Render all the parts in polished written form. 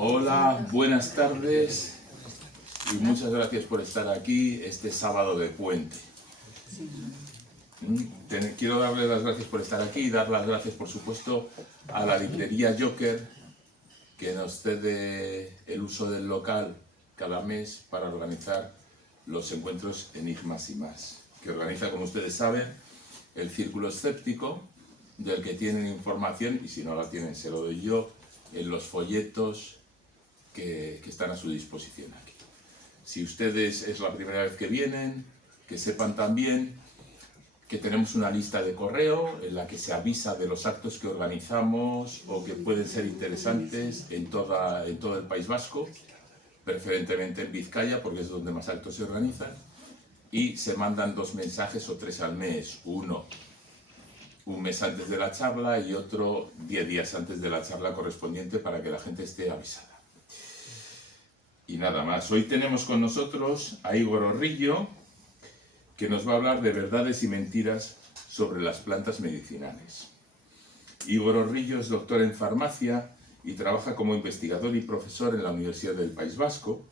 Hola, buenas tardes y muchas gracias por estar aquí este sábado de puente. Quiero darle las gracias por estar aquí y dar las gracias, por supuesto, a la librería Joker, que nos cede el uso del local cada mes para organizar los encuentros Enigmas y más, que organiza, como ustedes saben, el Círculo Escéptico, del que tienen información, y si no la tienen se lo doy yo, en los folletos que están a su disposición aquí. Si ustedes es la primera vez que vienen, que sepan también que tenemos una lista de correo en la que se avisa de los actos que organizamos o que pueden ser interesantes en todo el País Vasco, preferentemente en Vizcaya, porque es donde más actos se organizan, y se mandan 2 mensajes o 3 al mes, uno un mes antes de la charla y otro 10 días antes de la charla correspondiente para que la gente esté avisada. Y nada más, hoy tenemos con nosotros a Igor Orrillo, que nos va a hablar de verdades y mentiras sobre las plantas medicinales. Igor Orrillo es doctor en farmacia y trabaja como investigador y profesor en la Universidad del País Vasco,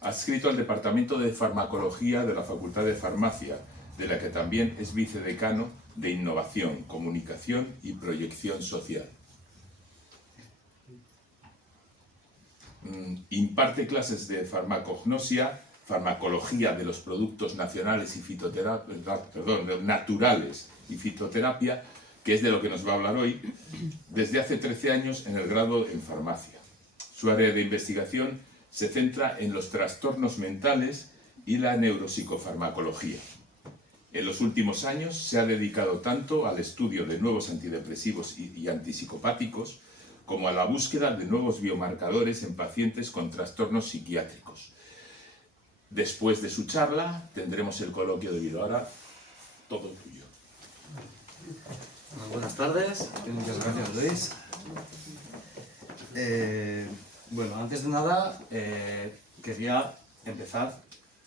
adscrito al Departamento de Farmacología de la Facultad de Farmacia, de la que también es vicedecano de Innovación, Comunicación y Proyección Social. Imparte clases de farmacognosia, farmacología de los productos naturales y fitoterapia, que es de lo que nos va a hablar hoy, desde hace 13 años en el grado en farmacia. Su área de investigación se centra en los trastornos mentales y la neuropsicofarmacología. En los últimos años se ha dedicado tanto al estudio de nuevos antidepresivos y antipsicopáticos como a la búsqueda de nuevos biomarcadores en pacientes con trastornos psiquiátricos. Después de su charla tendremos el coloquio de vida. Ahora, todo tuyo. Buenas tardes, muchas gracias Luis. Bueno, antes de nada quería empezar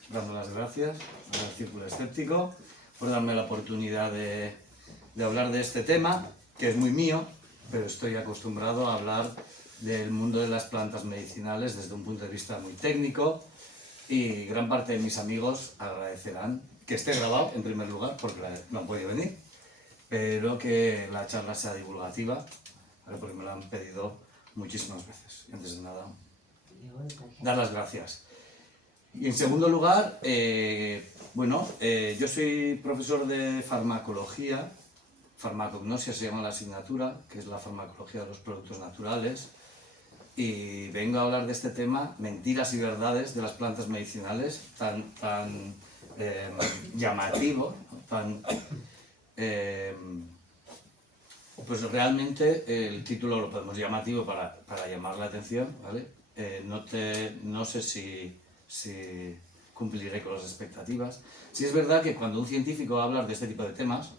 dando las gracias al Círculo Escéptico por darme la oportunidad de hablar de este tema, que es muy mío, pero estoy acostumbrado a hablar del mundo de las plantas medicinales desde un punto de vista muy técnico, y gran parte de mis amigos agradecerán que esté grabado en primer lugar, porque no han podido venir, pero que la charla sea divulgativa, porque me lo han pedido muchísimas veces. Y antes de nada, dar las gracias. Y en segundo lugar, yo soy profesor de farmacología, farmacognosia se llama la asignatura, que es la farmacología de los productos naturales, y vengo a hablar de este tema, mentiras y verdades de las plantas medicinales, tan llamativo, tan... pues realmente el título lo podemos llamativo para llamar la atención, ¿vale? No sé si cumpliré con las expectativas. Sí es verdad que cuando un científico habla de este tipo de temas,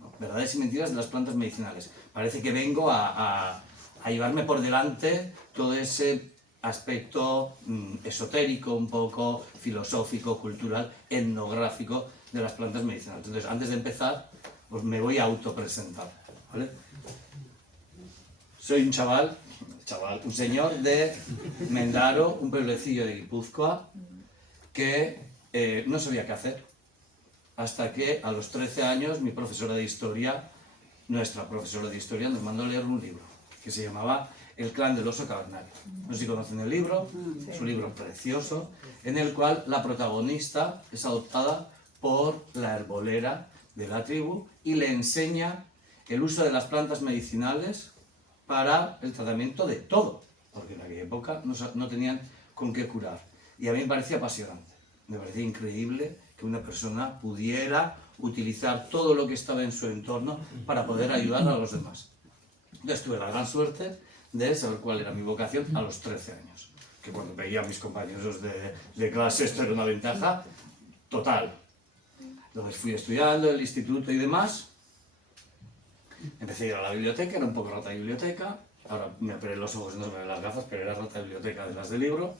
¿no? Verdades y mentiras de las plantas medicinales, parece que vengo a llevarme por delante todo ese aspecto esotérico, un poco filosófico, cultural, etnográfico de las plantas medicinales. Entonces, antes de empezar, pues me voy a autopresentar, ¿vale? Soy un un señor de Mendaro, un pueblecillo de Guipúzcoa, que no sabía qué hacer, hasta que a los 13 años mi profesora de historia, nuestra profesora de historia, nos mandó a leer un libro que se llamaba El clan del oso cavernario. No sé si conocen el libro, es un libro precioso, en el cual la protagonista es adoptada por la herbolera de la tribu y le enseña el uso de las plantas medicinales para el tratamiento de todo, porque en aquella época no tenían con qué curar. Y a mí me parecía apasionante, me parecía increíble que una persona pudiera utilizar todo lo que estaba en su entorno para poder ayudar a los demás. Entonces tuve la gran suerte de saber cuál era mi vocación a los 13 años, que cuando veía a mis compañeros de clase esto era una ventaja total. Entonces fui estudiando el instituto y demás, empecé a ir a la biblioteca, era un poco rata de biblioteca, ahora me operé los ojos y no se me ven las gafas, pero era rata de biblioteca de las de libro,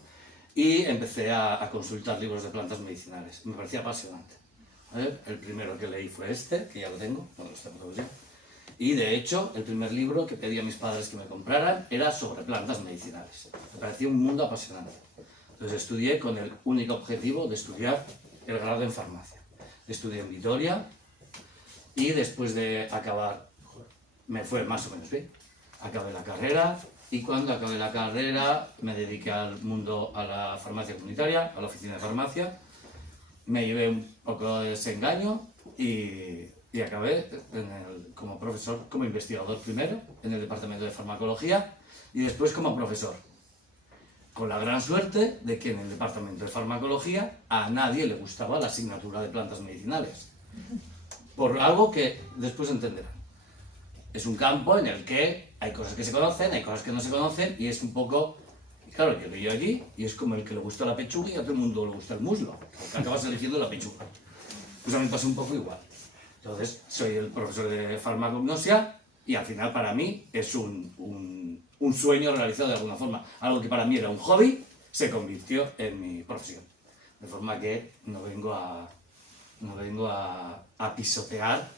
y empecé a consultar libros de plantas medicinales. Me parecía apasionante, ¿vale? El primero que leí fue este, que ya lo tengo, bueno, los tengo todos ya, Y de hecho, el primer libro que pedí a mis padres que me compraran era sobre plantas medicinales. Me parecía un mundo apasionante. Entonces estudié con el único objetivo de estudiar el grado en farmacia. Estudié en Vitoria y después de acabar, me fue más o menos bien. Acabé la carrera y cuando acabé la carrera me dediqué al mundo, a la farmacia comunitaria, a la oficina de farmacia. Me llevé un poco de desengaño y acabé como profesor, como investigador primero en el departamento de farmacología y después como profesor. Con la gran suerte de que en el departamento de farmacología a nadie le gustaba la asignatura de plantas medicinales. Por algo que después entenderán. Es un campo en el que hay cosas que se conocen, hay cosas que no se conocen y es un poco... Claro, yo yo allí y es como el que le gusta la pechuga y a todo el mundo le gusta el muslo, porque acabas eligiendo la pechuga. Pues a mí me pasa un poco igual. Entonces, soy el profesor de farmacognosia y al final para mí es un sueño realizado de alguna forma. Algo que para mí era un hobby, se convirtió en mi profesión. De forma que no vengo a pisotear,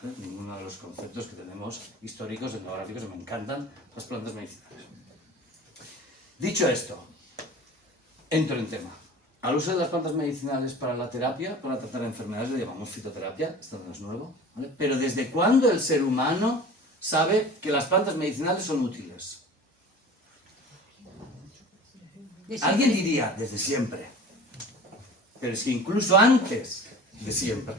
¿vale?, ninguno de los conceptos que tenemos históricos, etnográficos, y me encantan las plantas medicinales. Dicho esto, entro en tema. Al uso de las plantas medicinales para la terapia, para tratar enfermedades, le llamamos fitoterapia, esto no es nuevo, ¿vale? Pero ¿desde cuándo el ser humano sabe que las plantas medicinales son útiles? Alguien diría, desde siempre. Pero es que incluso antes de siempre.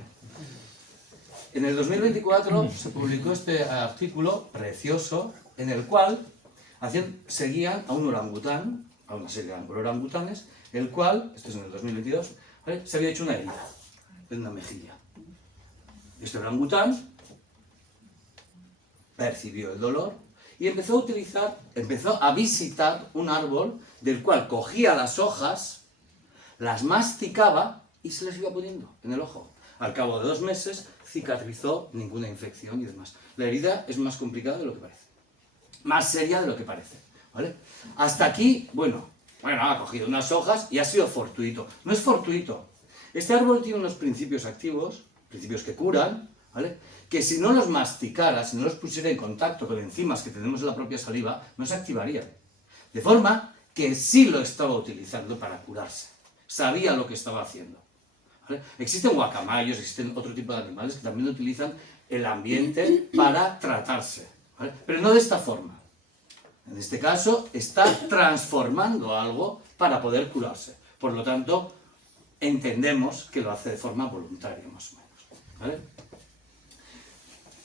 En el 2024 se publicó este artículo precioso en el cual seguían a un orangután, a una serie de orangutanes, el cual, esto es en el 2022, ¿vale?, se había hecho una herida en una mejilla. Este orangután percibió el dolor y empezó a visitar un árbol del cual cogía las hojas, las masticaba y se les iba poniendo en el ojo. Al cabo de 2 meses cicatrizó, ninguna infección y demás. La herida es más complicada de lo que parece. Más seria de lo que parece, ¿vale? Hasta aquí, bueno, ha cogido unas hojas y ha sido fortuito. No es fortuito. Este árbol tiene unos principios activos, principios que curan, ¿vale?, que si no los masticara, si no los pusiera en contacto con enzimas que tenemos en la propia saliva, no se activarían. De forma que sí lo estaba utilizando para curarse. Sabía lo que estaba haciendo, ¿vale? Existen guacamayos, existen otro tipo de animales que también utilizan el ambiente para tratarse, ¿vale?, pero no de esta forma. En este caso, está transformando algo para poder curarse. Por lo tanto, entendemos que lo hace de forma voluntaria, más o menos, ¿vale?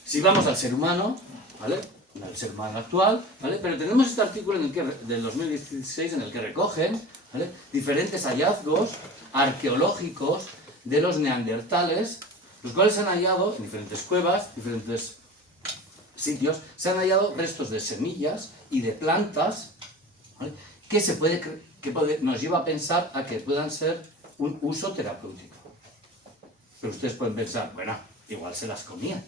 Si vamos al ser humano, ¿vale?, al ser humano actual, ¿vale?, pero tenemos este artículo del 2016 en el que recogen, ¿vale?, diferentes hallazgos arqueológicos de los neandertales, los cuales se han hallado en diferentes cuevas, diferentes sitios, se han hallado restos de semillas y de plantas, ¿vale?, que nos lleva a pensar a que puedan ser un uso terapéutico. Pero ustedes pueden pensar, bueno, igual se las comían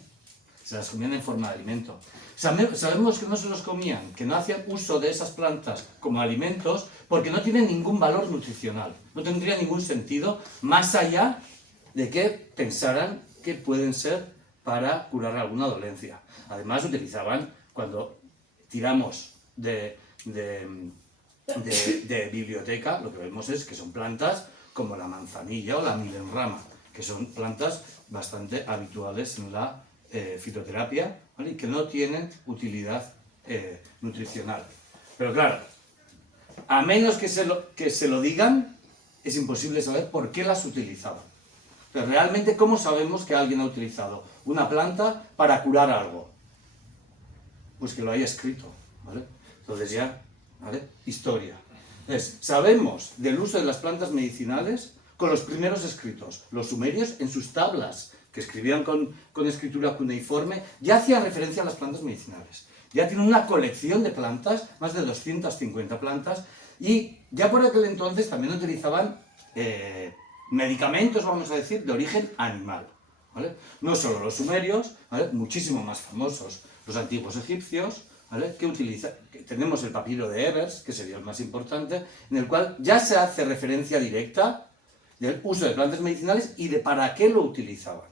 en forma de alimento. Sabemos que no se los comían, que no hacían uso de esas plantas como alimentos porque no tienen ningún valor nutricional, no tendría ningún sentido más allá de que pensaran que pueden ser para curar alguna dolencia. Además utilizaban, cuando tiramos de biblioteca, lo que vemos es que son plantas como la manzanilla o la milenrama, que son plantas bastante habituales en la fitoterapia, ¿vale?, y que no tienen utilidad nutricional. Pero claro, a menos que se lo digan, es imposible saber por qué las utilizaban. Pero realmente, ¿cómo sabemos que alguien ha utilizado una planta para curar algo? Pues que lo haya escrito, ¿vale? Entonces ya, ¿vale?, historia. Entonces, sabemos del uso de las plantas medicinales con los primeros escritos. Los sumerios, en sus tablas, que escribían con escritura cuneiforme, ya hacían referencia a las plantas medicinales. Ya tienen una colección de plantas, más de 250 plantas, y ya por aquel entonces también utilizaban medicamentos, vamos a decir, de origen animal, ¿vale? No solo los sumerios, ¿vale?, muchísimo más famosos los antiguos egipcios, ¿vale?, que tenemos el papiro de Ebers, que sería el más importante, en el cual ya se hace referencia directa del uso de plantas medicinales y de para qué lo utilizaban.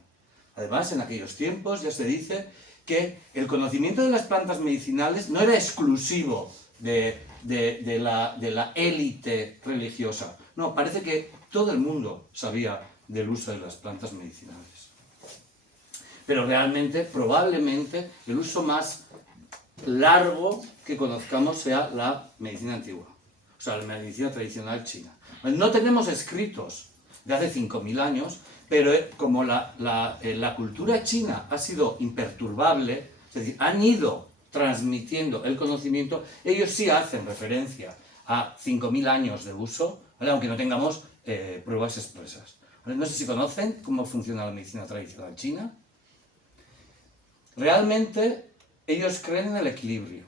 Además, en aquellos tiempos ya se dice que el conocimiento de las plantas medicinales no era exclusivo de la élite religiosa. No, parece que todo el mundo sabía del uso de las plantas medicinales. Pero realmente, probablemente, el uso más largo que conozcamos sea la medicina antigua, o sea, la medicina tradicional china. No tenemos escritos de hace 5.000 años, pero como la cultura china ha sido imperturbable, es decir, han ido transmitiendo el conocimiento, ellos sí hacen referencia a 5.000 años de uso, ¿vale? Aunque no tengamos pruebas expresas. ¿Vale? No sé si conocen cómo funciona la medicina tradicional china. Realmente ellos creen en el equilibrio.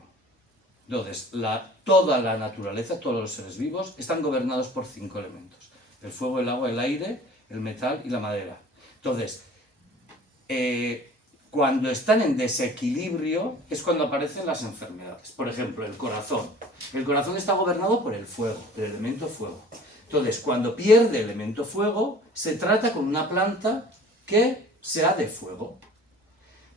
Entonces, toda la naturaleza, todos los seres vivos, están gobernados por 5 elementos. El fuego, el agua, el aire, el metal y la madera. Entonces, cuando están en desequilibrio es cuando aparecen las enfermedades. Por ejemplo, el corazón. El corazón está gobernado por el fuego, el elemento fuego. Entonces, cuando pierde el elemento fuego, se trata con una planta que sea de fuego.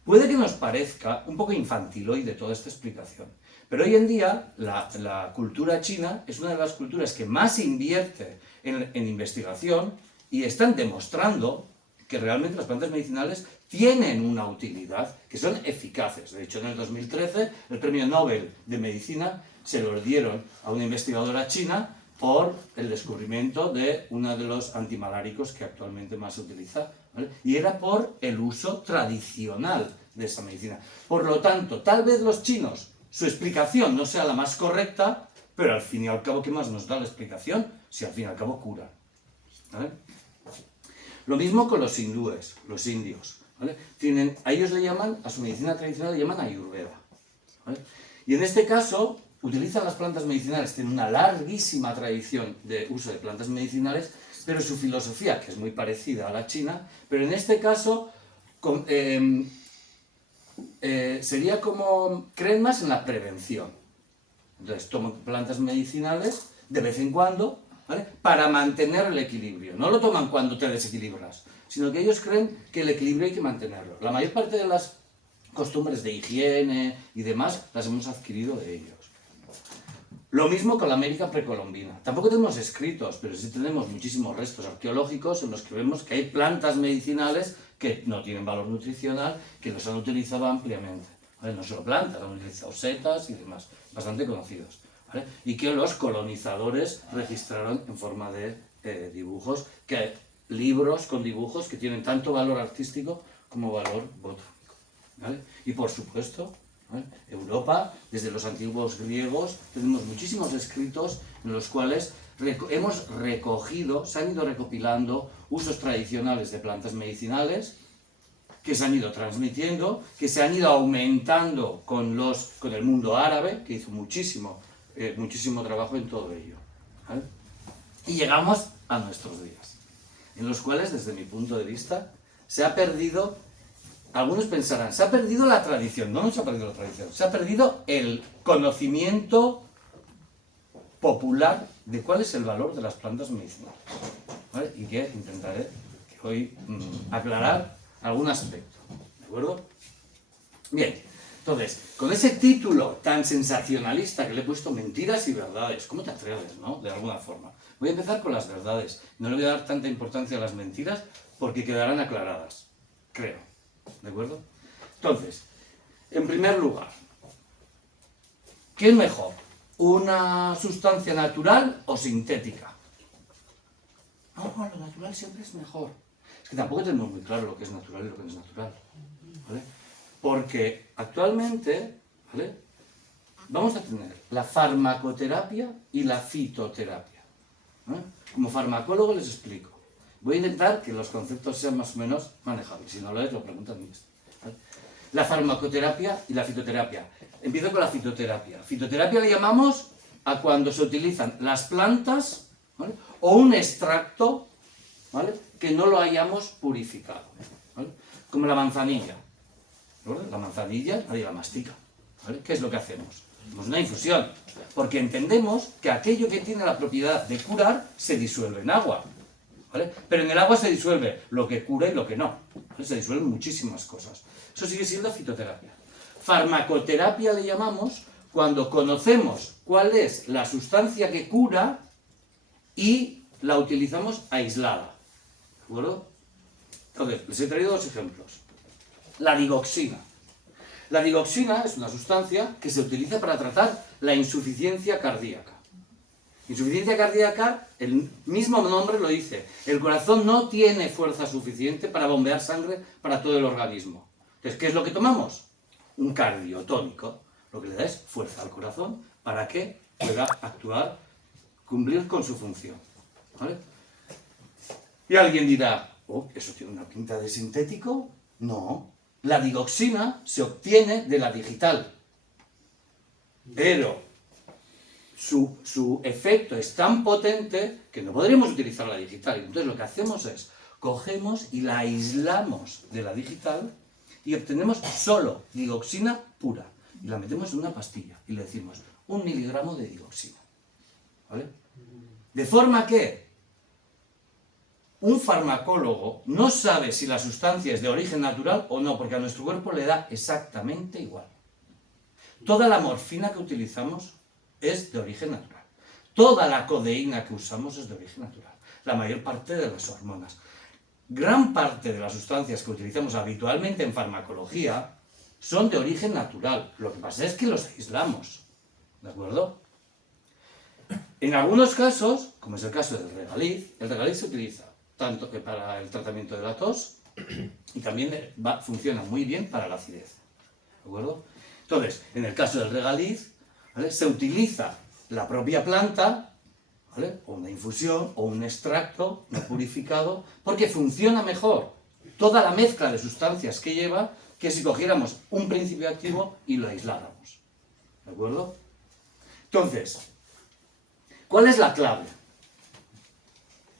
Puede que nos parezca un poco infantiloide toda esta explicación, pero hoy en día la cultura china es una de las culturas que más invierte en investigación y están demostrando que realmente las plantas medicinales tienen una utilidad, que son eficaces. De hecho, en el 2013 el premio Nobel de Medicina se lo dieron a una investigadora china por el descubrimiento de uno de los antimaláricos que actualmente más se utiliza, ¿vale? Y era por el uso tradicional de esa medicina. Por lo tanto, tal vez los chinos, su explicación no sea la más correcta, pero al fin y al cabo, ¿qué más nos da la explicación? Si al fin y al cabo curan, ¿vale? Lo mismo con los hindúes, los indios, ¿vale? A ellos le llaman, a su medicina tradicional le llaman Ayurveda, ¿vale? Y en este caso utilizan las plantas medicinales, tienen una larguísima tradición de uso de plantas medicinales, pero su filosofía, que es muy parecida a la china, pero en este caso sería como, creen más en la prevención. Entonces toman plantas medicinales de vez en cuando, ¿vale? Para mantener el equilibrio. No lo toman cuando te desequilibras, sino que ellos creen que el equilibrio hay que mantenerlo. La mayor parte de las costumbres de higiene y demás las hemos adquirido de ellos. Lo mismo con la América precolombina. Tampoco tenemos escritos, pero sí tenemos muchísimos restos arqueológicos en los que vemos que hay plantas medicinales que no tienen valor nutricional, que los han utilizado ampliamente. ¿Vale? No solo plantas, han utilizado setas y demás, bastante conocidos. ¿Vale? Y que los colonizadores registraron en forma de dibujos, libros con dibujos que tienen tanto valor artístico como valor botánico. ¿Vale? Y por supuesto, ¿vale? Europa, desde los antiguos griegos, tenemos muchísimos escritos en los cuales hemos recogido, se han ido recopilando usos tradicionales de plantas medicinales que se han ido transmitiendo, que se han ido aumentando con el mundo árabe, que hizo muchísimo trabajo en todo ello, ¿vale? Y llegamos a nuestros días, en los cuales, desde mi punto de vista, se ha perdido. Algunos pensarán, se ha perdido la tradición. No, no se ha perdido la tradición, se ha perdido el conocimiento popular de cuál es el valor de las plantas medicinales, ¿vale? Y que intentaré hoy aclarar algún aspecto, ¿de acuerdo? Bien, entonces, con ese título tan sensacionalista que le he puesto mentiras y verdades, ¿cómo te atreves, no? De alguna forma. Voy a empezar con las verdades. No le voy a dar tanta importancia a las mentiras porque quedarán aclaradas, creo. ¿De acuerdo? Entonces, en primer lugar, ¿qué es mejor? ¿Una sustancia natural o sintética? No, lo natural siempre es mejor. Es que tampoco tenemos muy claro lo que es natural y lo que no es natural, ¿vale? Porque actualmente, ¿vale? Vamos a tener la farmacoterapia y la fitoterapia, ¿vale? Como farmacólogo les explico. Voy a intentar que los conceptos sean más o menos manejables. Si no lo es, lo preguntan míos, ¿vale? La farmacoterapia y la fitoterapia. Empiezo con la fitoterapia. Fitoterapia le llamamos a cuando se utilizan las plantas, ¿vale? O un extracto, ¿vale? Que no lo hayamos purificado, ¿vale? Como la manzanilla, ¿vale? La manzanilla nadie la mastica, ¿vale? ¿Qué es lo que hacemos? Hacemos una infusión, porque entendemos que aquello que tiene la propiedad de curar se disuelve en agua. ¿vale? Pero en el agua se disuelve lo que cura y lo que no, ¿vale? Se disuelven muchísimas cosas. Eso sigue siendo fitoterapia. Farmacoterapia le llamamos cuando conocemos cuál es la sustancia que cura y la utilizamos aislada. ¿De acuerdo? Entonces, les he traído dos ejemplos. La digoxina. La digoxina es una sustancia que se utiliza para tratar la insuficiencia cardíaca. Insuficiencia cardíaca, el mismo nombre lo dice. El corazón no tiene fuerza suficiente para bombear sangre para todo el organismo. Entonces, ¿qué es lo que tomamos? Un cardiotónico. Lo que le da es fuerza al corazón para que pueda actuar, cumplir con su función. ¿Vale? Y alguien dirá, oh, ¿eso tiene una pinta de sintético? No. La digoxina se obtiene de la digital. Pero su efecto es tan potente que no podremos utilizar la digital. Entonces lo que hacemos es, cogemos y la aislamos de la digital y obtenemos solo digoxina pura. Y la metemos en una pastilla y le decimos 1 miligramo de digoxina. ¿Vale? De forma que un farmacólogo no sabe si la sustancia es de origen natural o no, porque a nuestro cuerpo le da exactamente igual. Toda la morfina que utilizamos es de origen natural. Toda la codeína que usamos es de origen natural. La mayor parte de las hormonas. Gran parte de las sustancias que utilizamos habitualmente en farmacología son de origen natural. Lo que pasa es que los aislamos. ¿De acuerdo? En algunos casos, como es el caso del regaliz, el regaliz se utiliza tanto que para el tratamiento de la tos y también funciona muy bien para la acidez. ¿De acuerdo? Entonces, en el caso del regaliz, ¿vale?, se utiliza la propia planta, ¿vale?, o una infusión o un extracto no purificado, porque funciona mejor toda la mezcla de sustancias que lleva que si cogiéramos un principio activo y lo aisláramos. ¿De acuerdo? Entonces, ¿cuál es la clave?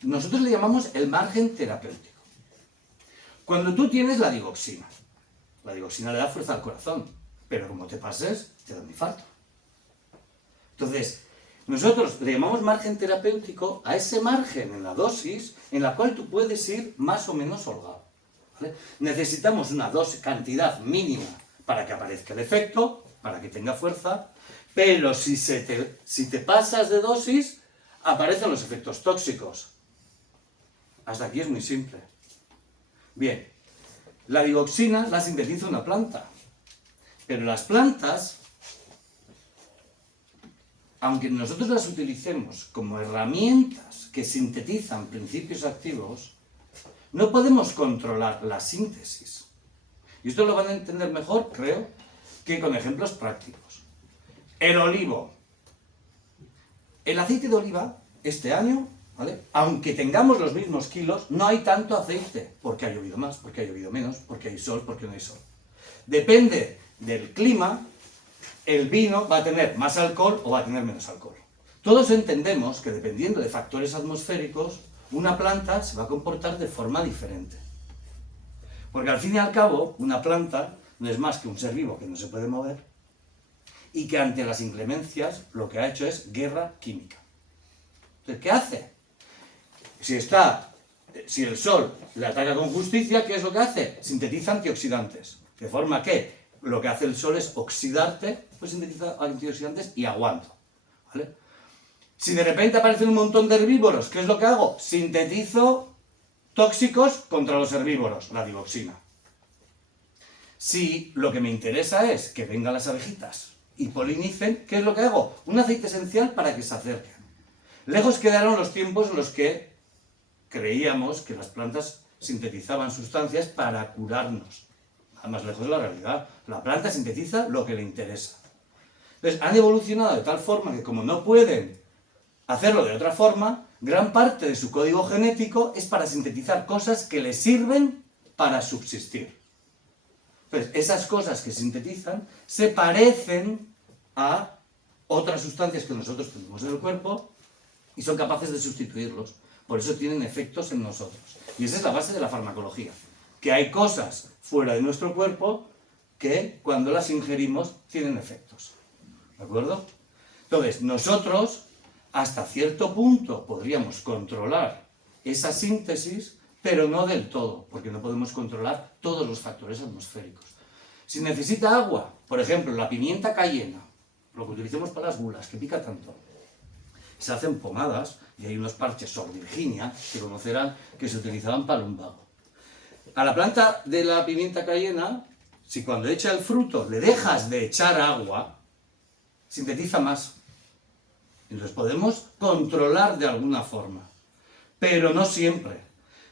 Nosotros le llamamos el margen terapéutico. Cuando tú tienes la digoxina le da fuerza al corazón, pero como te pases, te da un infarto. Entonces, nosotros le llamamos margen terapéutico a ese margen en la dosis en la cual tú puedes ir más o menos holgado. ¿Vale? Necesitamos una cantidad mínima para que aparezca el efecto, para que tenga fuerza, pero si te pasas de dosis, aparecen los efectos tóxicos. Hasta aquí es muy simple. Bien, la digoxina la sintetiza una planta, pero las plantas, aunque nosotros las utilicemos como herramientas que sintetizan principios activos, no podemos controlar la síntesis. Y esto lo van a entender mejor, creo, que con ejemplos prácticos. El olivo. El aceite de oliva, este año, ¿vale?, aunque tengamos los mismos kilos, no hay tanto aceite, porque ha llovido más, porque ha llovido menos, porque hay sol, porque no hay sol. Depende del clima, el vino va a tener más alcohol o va a tener menos alcohol. Todos entendemos que dependiendo de factores atmosféricos, una planta se va a comportar de forma diferente. Porque al fin y al cabo, una planta no es más que un ser vivo que no se puede mover y que ante las inclemencias lo que ha hecho es guerra química. Entonces, ¿qué hace? Si el sol le ataca con justicia, ¿qué es lo que hace? Sintetiza antioxidantes. De forma que lo que hace el sol es oxidarte, pues sintetiza antioxidantes y aguanto. ¿Vale? Si de repente aparecen un montón de herbívoros, ¿qué es lo que hago? Sintetizo tóxicos contra los herbívoros, la digoxina. Si lo que me interesa es que vengan las abejitas y polinicen, ¿qué es lo que hago? Un aceite esencial para que se acerquen. Lejos quedaron los tiempos en los que creíamos que las plantas sintetizaban sustancias para curarnos. Nada más lejos de la realidad. La planta sintetiza lo que le interesa. Entonces, han evolucionado de tal forma que como no pueden hacerlo de otra forma, gran parte de su código genético es para sintetizar cosas que les sirven para subsistir. Entonces, esas cosas que sintetizan se parecen a otras sustancias que nosotros tenemos en el cuerpo y son capaces de sustituirlos. Por eso tienen efectos en nosotros. Y esa es la base de la farmacología. Que hay cosas fuera de nuestro cuerpo que cuando las ingerimos tienen efectos. ¿De acuerdo? Entonces, nosotros hasta cierto punto podríamos controlar esa síntesis, pero no del todo, porque no podemos controlar todos los factores atmosféricos. Si necesita agua, por ejemplo, la pimienta cayena, lo que utilicemos para las bulas, que pica tanto, se hacen pomadas, y hay unos parches Sor Virginia, que conocerán, que se utilizaban para lumbago. A la planta de la pimienta cayena, si cuando echa el fruto le dejas de echar agua, sintetiza más. Entonces podemos controlar de alguna forma, pero no siempre.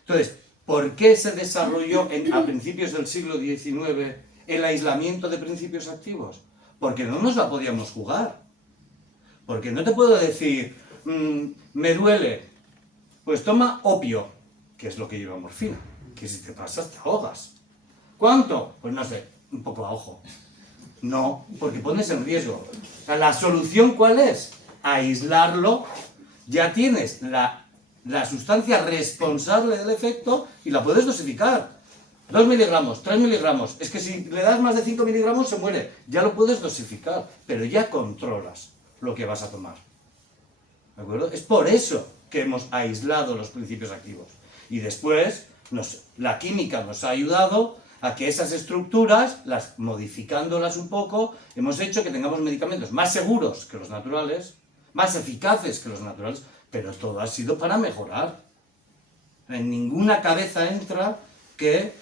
Entonces, ¿por qué se desarrolló a principios del siglo XIX el aislamiento de principios activos? Porque no nos la podíamos jugar. Porque no te puedo decir, me duele, pues toma opio, que es lo que lleva morfina, que si te pasas te ahogas. ¿Cuánto? Pues no sé, un poco a ojo. No, porque pones en riesgo. ¿La solución cuál es? Aislarlo. Ya tienes la sustancia responsable del efecto y la puedes dosificar. 2 miligramos, 3 miligramos. Es que si le das más de 5 miligramos se muere. Ya lo puedes dosificar, pero ya controlas lo que vas a tomar. ¿De acuerdo? Es por eso que hemos aislado los principios activos. Y después, la química nos ha ayudado a que esas estructuras, modificándolas un poco, hemos hecho que tengamos medicamentos más seguros que los naturales, más eficaces que los naturales, pero todo ha sido para mejorar. En ninguna cabeza entra que,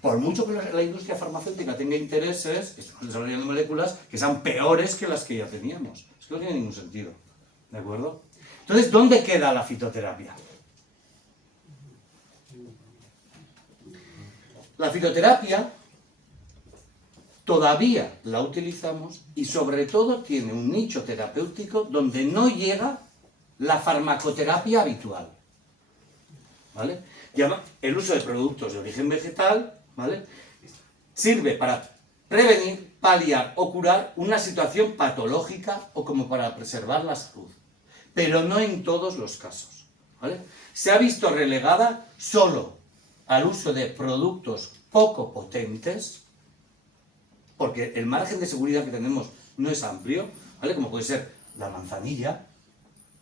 por mucho que la industria farmacéutica tenga intereses, estamos desarrollando moléculas que sean peores que las que ya teníamos. Es que no tiene ningún sentido. ¿De acuerdo? Entonces, ¿dónde queda la fitoterapia? La fitoterapia todavía la utilizamos y sobre todo tiene un nicho terapéutico donde no llega la farmacoterapia habitual. ¿Vale? El uso de productos de origen vegetal, ¿vale?, sirve para prevenir, paliar o curar una situación patológica o como para preservar la salud, pero no en todos los casos, ¿vale? Se ha visto relegada solo al uso de productos poco potentes, porque el margen de seguridad que tenemos no es amplio, ¿vale? Como puede ser la manzanilla,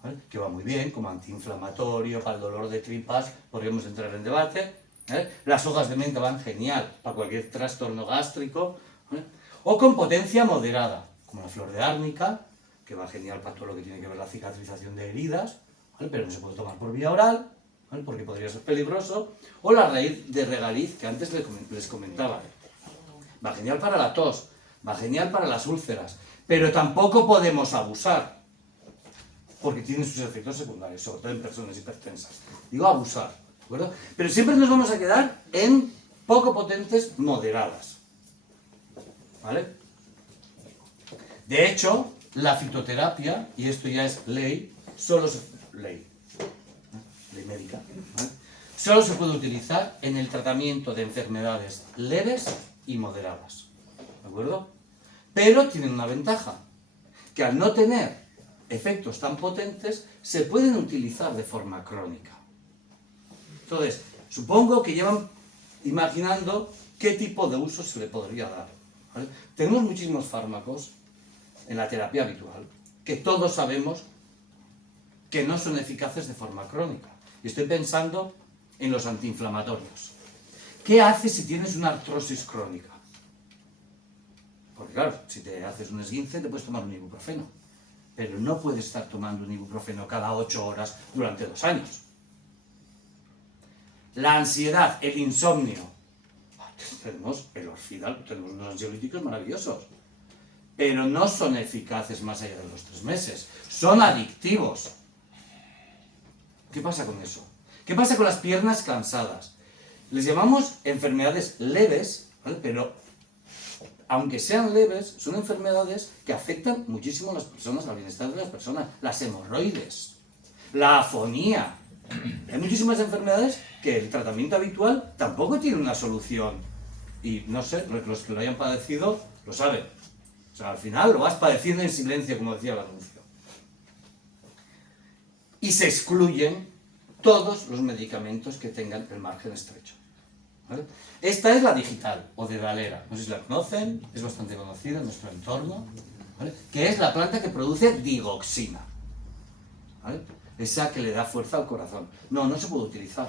¿vale?, que va muy bien como antiinflamatorio, para el dolor de tripas, podríamos entrar en debate, ¿vale? Las hojas de menta van genial para cualquier trastorno gástrico, ¿vale?, o con potencia moderada, como la flor de árnica, que va genial para todo lo que tiene que ver la cicatrización de heridas, ¿vale?, pero no se puede tomar por vía oral, ¿vale?, porque podría ser peligroso, o la raíz de regaliz, que antes les comentaba. Va genial para la tos, va genial para las úlceras, pero tampoco podemos abusar, porque tiene sus efectos secundarios, sobre todo en personas hipertensas. Digo abusar, ¿de acuerdo? Pero siempre nos vamos a quedar en poco potentes moderadas, ¿vale? De hecho, la fitoterapia, y esto ya es ley, ley médica, ¿vale?, solo se puede utilizar en el tratamiento de enfermedades leves y moderadas, ¿de acuerdo? Pero tienen una ventaja, que al no tener efectos tan potentes, se pueden utilizar de forma crónica. Entonces, supongo que llevan imaginando qué tipo de uso se le podría dar, ¿vale? Tenemos muchísimos fármacos en la terapia habitual, que todos sabemos que no son eficaces de forma crónica. Y estoy pensando en los antiinflamatorios. ¿Qué haces si tienes una artrosis crónica? Porque claro, si te haces un esguince te puedes tomar un ibuprofeno, pero no puedes estar tomando un ibuprofeno cada 8 horas durante 2 años. La ansiedad, el insomnio. Tenemos el Orfidal, tenemos unos ansiolíticos maravillosos, pero no son eficaces más allá de los 3 meses. Son adictivos. ¿Qué pasa con eso? ¿Qué pasa con las piernas cansadas? Les llamamos enfermedades leves, ¿vale?, pero aunque sean leves, son enfermedades que afectan muchísimo a las personas, al bienestar de las personas. Las hemorroides, la afonía. Hay muchísimas enfermedades que el tratamiento habitual tampoco tiene una solución. Y no sé, los que lo hayan padecido lo saben. O sea, al final lo vas padeciendo en silencio, como decía el anuncio. Y se excluyen todos los medicamentos que tengan el margen estrecho, ¿vale? Esta es la digital, o de Dalera. No sé si la conocen, es bastante conocida en nuestro entorno, ¿vale?, que es la planta que produce digoxina, ¿vale? esa que le da fuerza al corazón. No, no se puede utilizar.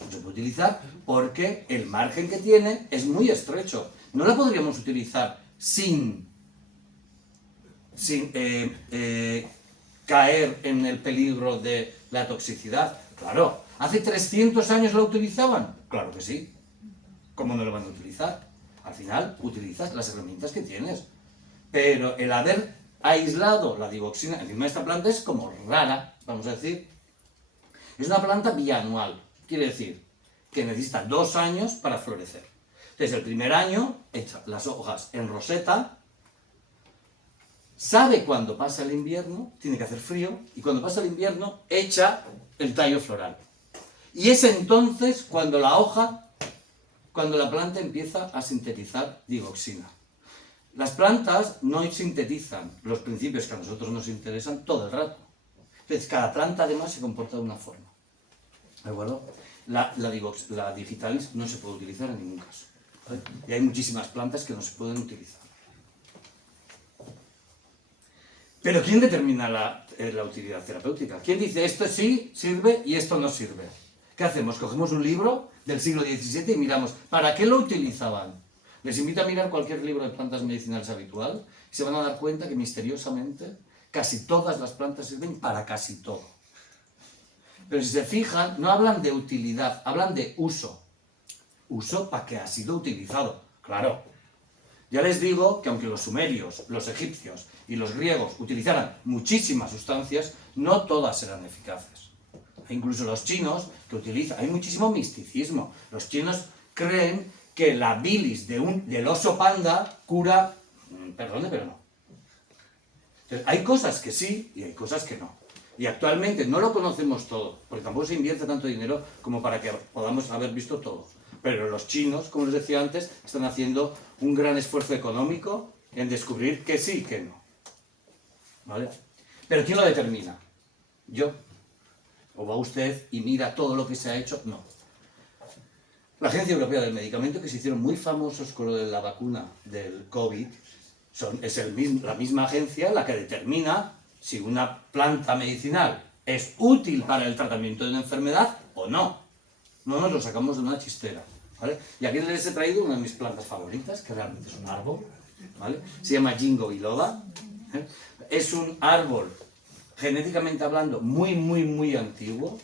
No se puede utilizar porque el margen que tiene es muy estrecho. No la podríamos utilizar sin caer en el peligro de la toxicidad. Claro, ¿hace 300 años la utilizaban? Claro que sí. ¿Cómo no lo van a utilizar? Al final utilizas las herramientas que tienes. Pero el haber aislado la digoxina encima de esta planta es como rara, vamos a decir. Es una planta bianual, quiere decir que necesita 2 años para florecer. Entonces el primer año echa las hojas en roseta, sabe cuándo pasa el invierno, tiene que hacer frío, y cuando pasa el invierno echa el tallo floral. Y es entonces cuando la planta empieza a sintetizar digoxina. Las plantas no sintetizan los principios que a nosotros nos interesan todo el rato. Entonces, cada planta además se comporta de una forma. ¿De acuerdo? La digitalis no se puede utilizar en ningún caso. ¿Vale? Y hay muchísimas plantas que no se pueden utilizar. Pero ¿quién determina la utilidad terapéutica? ¿Quién dice esto sí sirve y esto no sirve? ¿Qué hacemos? Cogemos un libro del siglo XVII y miramos, ¿para qué lo utilizaban? Les invito a mirar cualquier libro de plantas medicinales habitual y se van a dar cuenta que misteriosamente casi todas las plantas sirven para casi todo. Pero si se fijan, no hablan de utilidad, hablan de uso. Uso para que ha sido utilizado. Claro. Ya les digo que aunque los sumerios, los egipcios y los griegos utilizaran muchísimas sustancias, no todas eran eficaces. Incluso los chinos que utilizan, hay muchísimo misticismo. Los chinos creen que la bilis del oso panda cura, perdone, pero no. Entonces, hay cosas que sí y hay cosas que no. Y actualmente no lo conocemos todo, porque tampoco se invierte tanto dinero como para que podamos haber visto todo. Pero los chinos, como les decía antes, están haciendo un gran esfuerzo económico en descubrir que sí y que no. ¿Vale? Pero ¿quién lo determina? ¿Yo? ¿O va usted y mira todo lo que se ha hecho? No. La Agencia Europea del Medicamento, que se hicieron muy famosos con lo de la vacuna del COVID, es la misma agencia la que determina si una planta medicinal es útil para el tratamiento de una enfermedad o no. No nos lo sacamos de una chistera. ¿Vale? Y aquí les he traído una de mis plantas favoritas, que realmente es un árbol. ¿Vale? Se llama Ginkgo biloba. Es un árbol, genéticamente hablando, muy antiguo.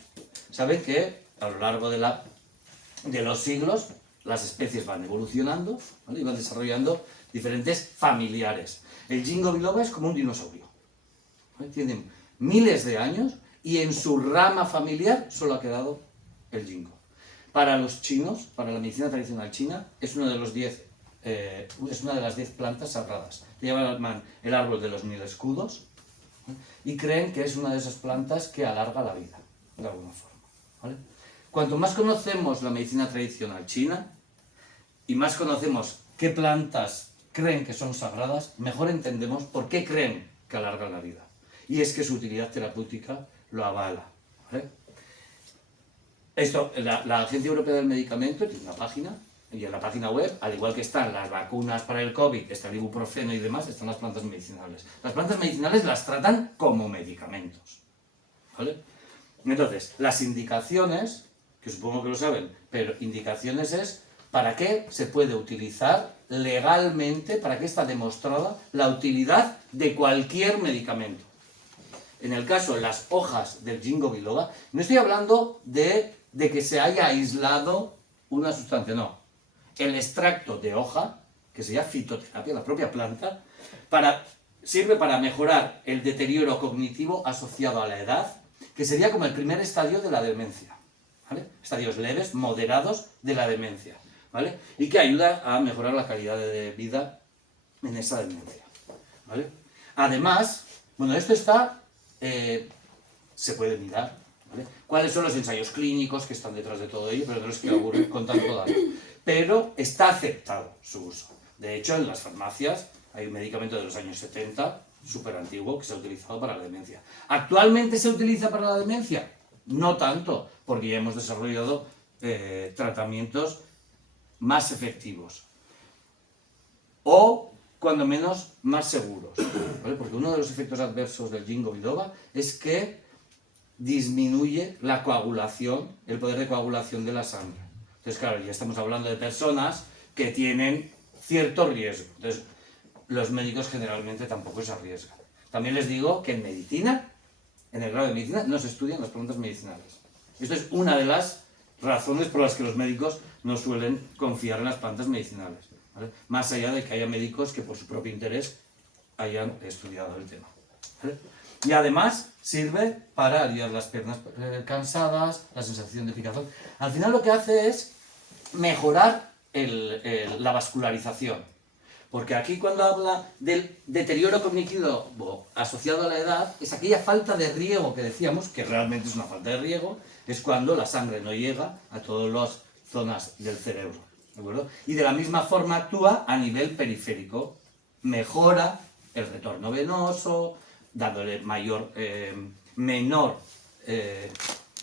Saben que a lo largo de los siglos las especies van evolucionando, ¿vale? Y van desarrollando diferentes familiares. El Ginkgo biloba es como un dinosaurio. ¿Vale? Tienen miles de años y en su rama familiar solo ha quedado el ginkgo. Para los chinos, para la medicina tradicional china, es una de las 10 plantas sagradas. Se llaman el árbol de los 1000 escudos, ¿vale? Y creen que es una de esas plantas que alarga la vida, de alguna forma. ¿Vale? Cuanto más conocemos la medicina tradicional china y más conocemos qué plantas creen que son sagradas, mejor entendemos por qué creen que alargan la vida. Y es que su utilidad terapéutica lo avala. ¿Vale? La Agencia Europea del Medicamento tiene una página, y en la página web, al igual que están las vacunas para el COVID, está el ibuprofeno y demás, están las plantas medicinales. Las plantas medicinales las tratan como medicamentos. ¿Vale? Entonces, las indicaciones, que supongo que lo saben, pero indicaciones es para qué se puede utilizar legalmente, para qué está demostrada la utilidad de cualquier medicamento. En el caso de las hojas del Ginkgo biloba, no estoy hablando de que se haya aislado una sustancia, no. El extracto de hoja, que se llama fitoterapia, la propia planta, sirve para mejorar el deterioro cognitivo asociado a la edad, que sería como el primer estadio de la demencia. ¿Vale? Estadios leves, moderados de la demencia. ¿Vale? Y que ayuda a mejorar la calidad de vida en esa demencia. ¿Vale? Además, bueno, esto se puede mirar. ¿Vale? ¿Cuáles son los ensayos clínicos que están detrás de todo ello? Pero no les quiero aburrir con tanto dato. Pero está aceptado su uso. De hecho, en las farmacias hay un medicamento de los años 70, súper antiguo, que se ha utilizado para la demencia. ¿Actualmente se utiliza para la demencia? No tanto, porque ya hemos desarrollado tratamientos más efectivos. O, cuando menos, más seguros. ¿Vale? Porque uno de los efectos adversos del Ginkgo biloba es que disminuye la coagulación, el poder de coagulación de la sangre. Entonces, claro, ya estamos hablando de personas que tienen cierto riesgo. Entonces, los médicos generalmente tampoco se arriesgan. También les digo que en medicina, en el grado de medicina, no se estudian las plantas medicinales. Esto es una de las razones por las que los médicos no suelen confiar en las plantas medicinales, ¿vale? Más allá de que haya médicos que por su propio interés hayan estudiado el tema, ¿vale? Y además sirve para aliviar las piernas cansadas, la sensación de picazón. Al final lo que hace es mejorar la vascularización. Porque aquí cuando habla del deterioro cognitivo asociado a la edad, es aquella falta de riego que decíamos, que realmente es una falta de riego, es cuando la sangre no llega a todas las zonas del cerebro, ¿de acuerdo? Y de la misma forma actúa a nivel periférico, mejora el retorno venoso, dándole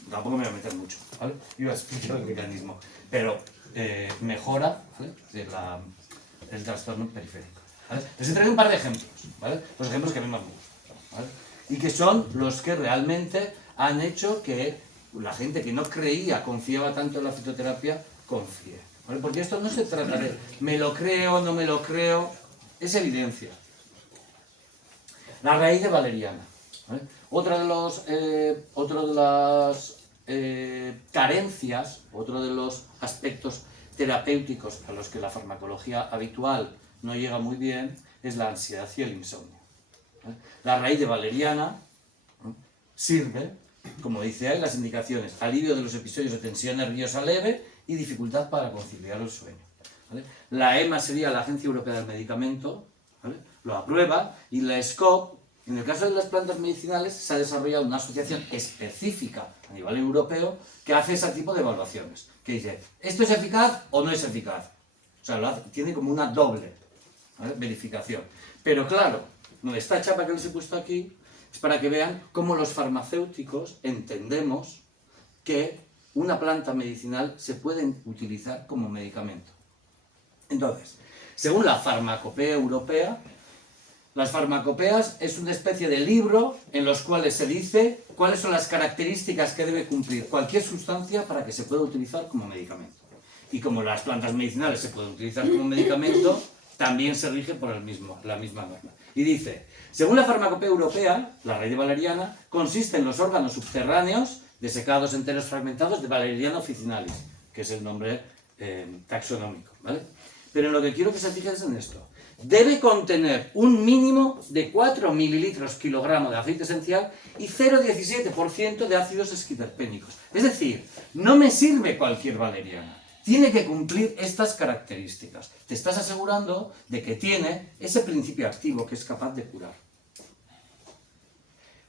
tampoco me voy a meter mucho, ¿vale? Iba a explicar el mecanismo, pero mejora, ¿vale?, el trastorno periférico, ¿vale? Les he traído un par de ejemplos, ¿vale? Los ejemplos que a mí más me gustan, ¿vale? Y que son los que realmente han hecho que la gente que no creía, confiaba tanto en la fitoterapia, confíe, ¿vale? Porque esto no se trata de me lo creo, no me lo creo, es evidencia. La raíz de valeriana, ¿vale? Otra de las carencias, otro de los aspectos terapéuticos a los que la farmacología habitual no llega muy bien, es la ansiedad y el insomnio, ¿vale? La raíz de valeriana sirve, como dice ahí las indicaciones, alivio de los episodios de tensión nerviosa leve y dificultad para conciliar el sueño, ¿vale? La EMA sería la Agencia Europea del Medicamento, ¿vale?, lo aprueba, y la SCOP, en el caso de las plantas medicinales, se ha desarrollado una asociación específica a nivel europeo que hace ese tipo de evaluaciones, que dice, ¿esto es eficaz o no es eficaz? O sea, tiene como una doble, ¿vale?, verificación. Pero claro, esta chapa que les he puesto aquí es para que vean cómo los farmacéuticos entendemos que una planta medicinal se puede utilizar como medicamento. Entonces, según la Farmacopea Europea, las farmacopeas es una especie de libro en los cuales se dice cuáles son las características que debe cumplir cualquier sustancia para que se pueda utilizar como medicamento. Y como las plantas medicinales se pueden utilizar como medicamento, también se rige por la misma norma. Y dice, según la Farmacopea Europea, la raíz de valeriana consiste en los órganos subterráneos desecados enteros fragmentados de Valeriana officinalis, que es el nombre taxonómico, ¿vale? Pero lo que quiero que se fijen es en esto. Debe contener un mínimo de 4 mililitros kilogramo de aceite esencial y 0,17% de ácidos esquiterpénicos. Es decir, no me sirve cualquier valeriana. Tiene que cumplir estas características. Te estás asegurando de que tiene ese principio activo que es capaz de curar.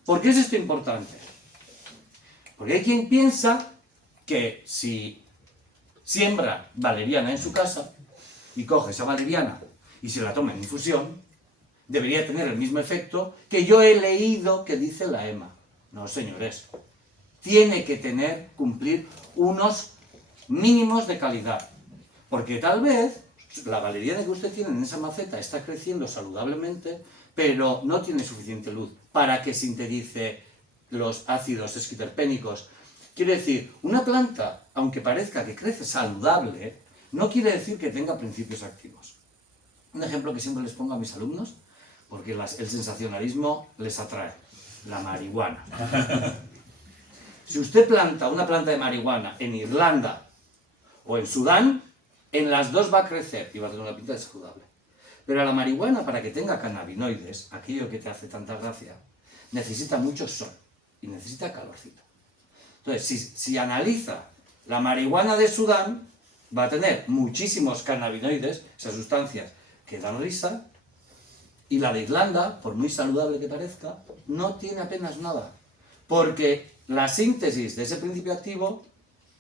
¿Por qué es esto importante? Porque hay quien piensa que si siembra valeriana en su casa y coge esa valeriana y se la toma en infusión, debería tener el mismo efecto que yo he leído que dice la EMA. No, señores. Tiene que cumplir unos mínimos de calidad. Porque tal vez la valeriana que usted tiene en esa maceta está creciendo saludablemente, pero no tiene suficiente luz para que sintetice los ácidos esquiterpénicos. Quiere decir, una planta, aunque parezca que crece saludable, no quiere decir que tenga principios activos. Un ejemplo que siempre les pongo a mis alumnos, porque el sensacionalismo les atrae, la marihuana. Si usted planta una planta de marihuana en Irlanda o en Sudán, en las dos va a crecer y va a tener una pinta de saludable. Pero la marihuana, para que tenga cannabinoides, aquello que te hace tanta gracia, necesita mucho sol y necesita calorcito. Entonces, si analiza la marihuana de Sudán, va a tener muchísimos cannabinoides, esas sustancias que dan risa, y la de Irlanda, por muy saludable que parezca, no tiene apenas nada, porque la síntesis de ese principio activo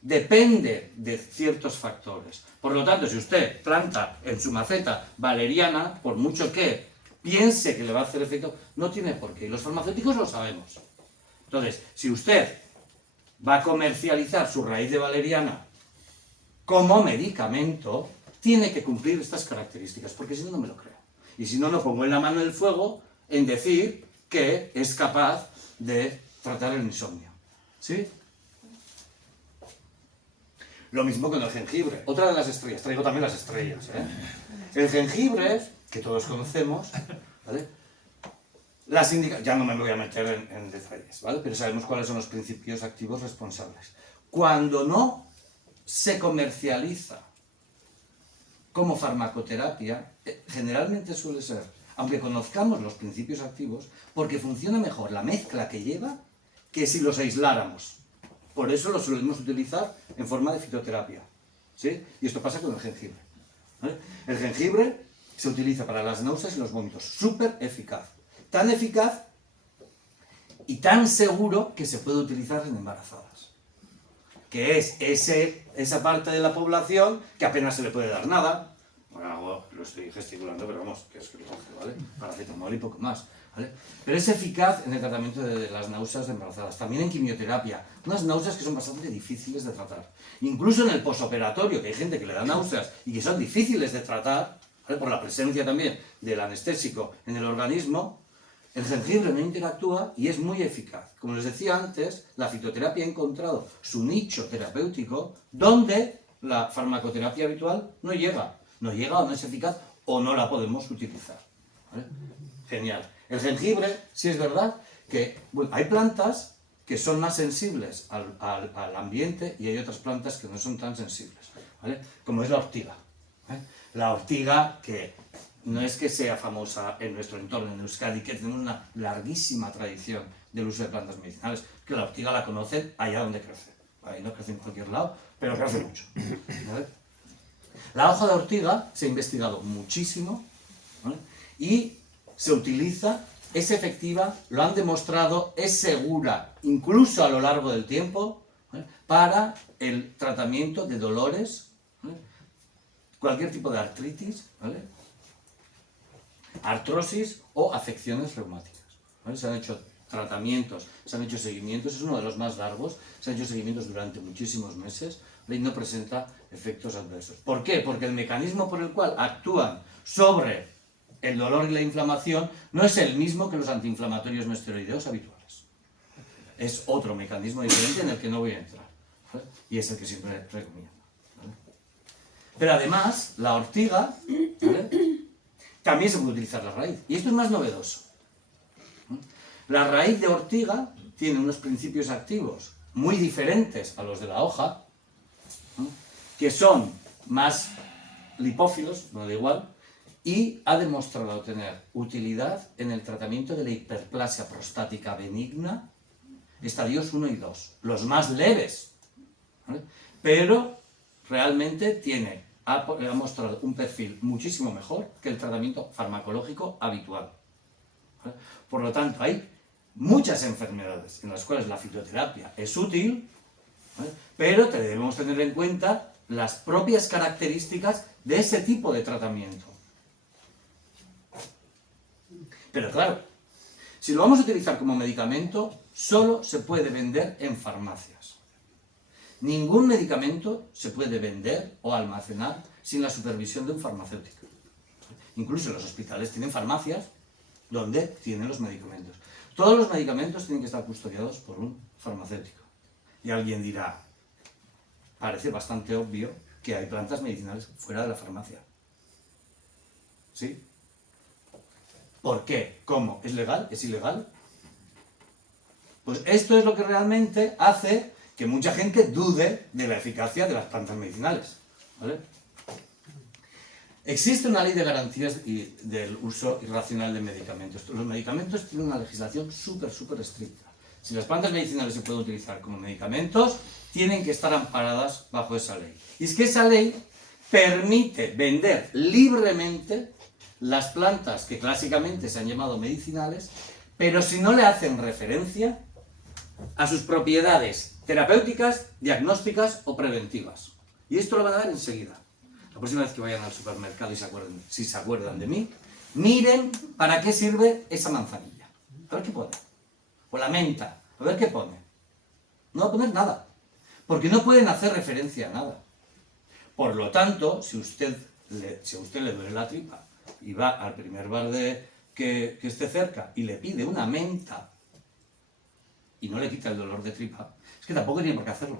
depende de ciertos factores. Por lo tanto, si usted planta en su maceta valeriana, por mucho que piense que le va a hacer efecto, no tiene por qué, y los farmacéuticos lo sabemos. Entonces, si usted va a comercializar su raíz de valeriana como medicamento, tiene que cumplir estas características, porque si no, no me lo creo. Y si no, no pongo en la mano del fuego en decir que es capaz de tratar el insomnio. ¿Sí? Lo mismo con el jengibre. Otra de las estrellas, traigo también las estrellas, ¿eh? El jengibre, que todos conocemos, ¿vale? Ya no me voy a meter en detalles, ¿vale? Pero sabemos cuáles son los principios activos responsables. Cuando no se comercializa como farmacoterapia, generalmente suele ser, aunque conozcamos los principios activos, porque funciona mejor la mezcla que lleva que si los aisláramos. Por eso lo solemos utilizar en forma de fitoterapia, ¿sí? Y esto pasa con el jengibre, ¿vale? El jengibre se utiliza para las náuseas y los vómitos, súper eficaz. Tan eficaz y tan seguro que se puede utilizar en embarazadas. Que es esa parte de la población que apenas se le puede dar nada. Bueno, lo estoy gesticulando, pero vamos, que es lógico, ¿vale? Paracetamol y poco más, ¿vale? Pero es eficaz en el tratamiento de las náuseas de embarazadas. También en quimioterapia. Unas náuseas que son bastante difíciles de tratar. Incluso en el posoperatorio, que hay gente que le da náuseas y que son difíciles de tratar, ¿vale? Por la presencia también del anestésico en el organismo, el jengibre no interactúa y es muy eficaz. Como les decía antes, la fitoterapia ha encontrado su nicho terapéutico donde la farmacoterapia habitual no llega. No llega o no es eficaz o no la podemos utilizar, ¿vale? Genial. El jengibre, sí es verdad que hay plantas que son más sensibles al ambiente y hay otras plantas que no son tan sensibles, ¿vale? Como es la ortiga, ¿eh? La ortiga que no es que sea famosa en nuestro entorno, en Euskadi, que tenemos una larguísima tradición del uso de plantas medicinales, que la ortiga la conocen allá donde crece. Ahí no crece en cualquier lado, pero crece mucho, ¿vale? La hoja de ortiga se ha investigado muchísimo, ¿vale? Y se utiliza, es efectiva, lo han demostrado, es segura, incluso a lo largo del tiempo, ¿vale? Para el tratamiento de dolores, ¿vale? Cualquier tipo de artritis, ¿vale? Artrosis o afecciones reumáticas, ¿vale? Se han hecho tratamientos, se han hecho seguimientos, es uno de los más largos, se han hecho seguimientos durante muchísimos meses, ¿vale? Y no presenta efectos adversos. ¿Por qué? Porque el mecanismo por el cual actúan sobre el dolor y la inflamación no es el mismo que los antiinflamatorios no esteroideos habituales. Es otro mecanismo diferente en el que no voy a entrar, ¿vale? Y es el que siempre recomiendo, ¿vale? Pero además, la ortiga, ¿vale? También se puede utilizar la raíz. Y esto es más novedoso. La raíz de ortiga tiene unos principios activos muy diferentes a los de la hoja, que son más lipófilos, no da igual, y ha demostrado tener utilidad en el tratamiento de la hiperplasia prostática benigna, estadios 1 y 2, los más leves, ¿vale? Pero realmente ha mostrado un perfil muchísimo mejor que el tratamiento farmacológico habitual, ¿vale? Por lo tanto, hay muchas enfermedades en las cuales la fitoterapia es útil, ¿vale? Pero debemos tener en cuenta las propias características de ese tipo de tratamiento. Pero claro, si lo vamos a utilizar como medicamento, solo se puede vender en farmacias. Ningún medicamento se puede vender o almacenar sin la supervisión de un farmacéutico. Incluso los hospitales tienen farmacias donde tienen los medicamentos. Todos los medicamentos tienen que estar custodiados por un farmacéutico. Y alguien dirá, parece bastante obvio que hay plantas medicinales fuera de la farmacia. ¿Sí? ¿Por qué? ¿Cómo? ¿Es legal? ¿Es ilegal? Pues esto es lo que realmente hace que mucha gente dude de la eficacia de las plantas medicinales, ¿vale? Existe una ley de garantías y del uso irracional de medicamentos. Los medicamentos tienen una legislación súper estricta. Si las plantas medicinales se pueden utilizar como medicamentos, tienen que estar amparadas bajo esa ley. Y es que esa ley permite vender libremente las plantas que clásicamente se han llamado medicinales, pero si no le hacen referencia a sus propiedades terapéuticas, diagnósticas o preventivas. Y esto lo van a dar enseguida. La próxima vez que vayan al supermercado y si se acuerdan de mí, miren para qué sirve esa manzanilla. A ver qué pone. O la menta. A ver qué pone. No va a poner nada. Porque no pueden hacer referencia a nada. Por lo tanto, si a usted le duele la tripa y va al primer bar que esté cerca y le pide una menta y no le quita el dolor de tripa, Es que tampoco tiene por qué hacerlo.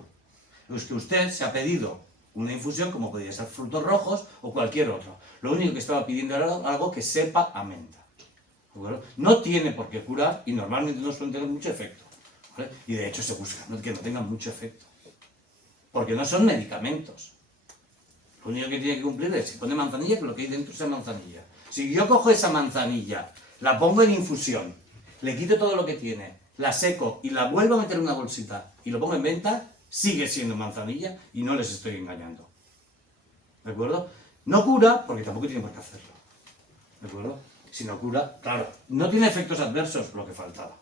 Es que usted se ha pedido una infusión como podría ser frutos rojos o cualquier otro. Lo único que estaba pidiendo era algo que sepa a menta. ¿De acuerdo? No tiene por qué curar y normalmente no suelen tener mucho efecto. ¿Vale? Y de hecho se busca que no tengan mucho efecto. Porque no son medicamentos. Lo único que tiene que cumplir es, si pone manzanilla, que lo que hay dentro sea manzanilla. Si yo cojo esa manzanilla, la pongo en infusión, le quito todo lo que tiene, la seco y la vuelvo a meter en una bolsita y lo pongo en venta, sigue siendo manzanilla y no les estoy engañando. ¿De acuerdo? No cura, porque tampoco tiene por qué hacerlo. ¿De acuerdo? Si no cura, claro, no tiene efectos adversos, lo que faltaba.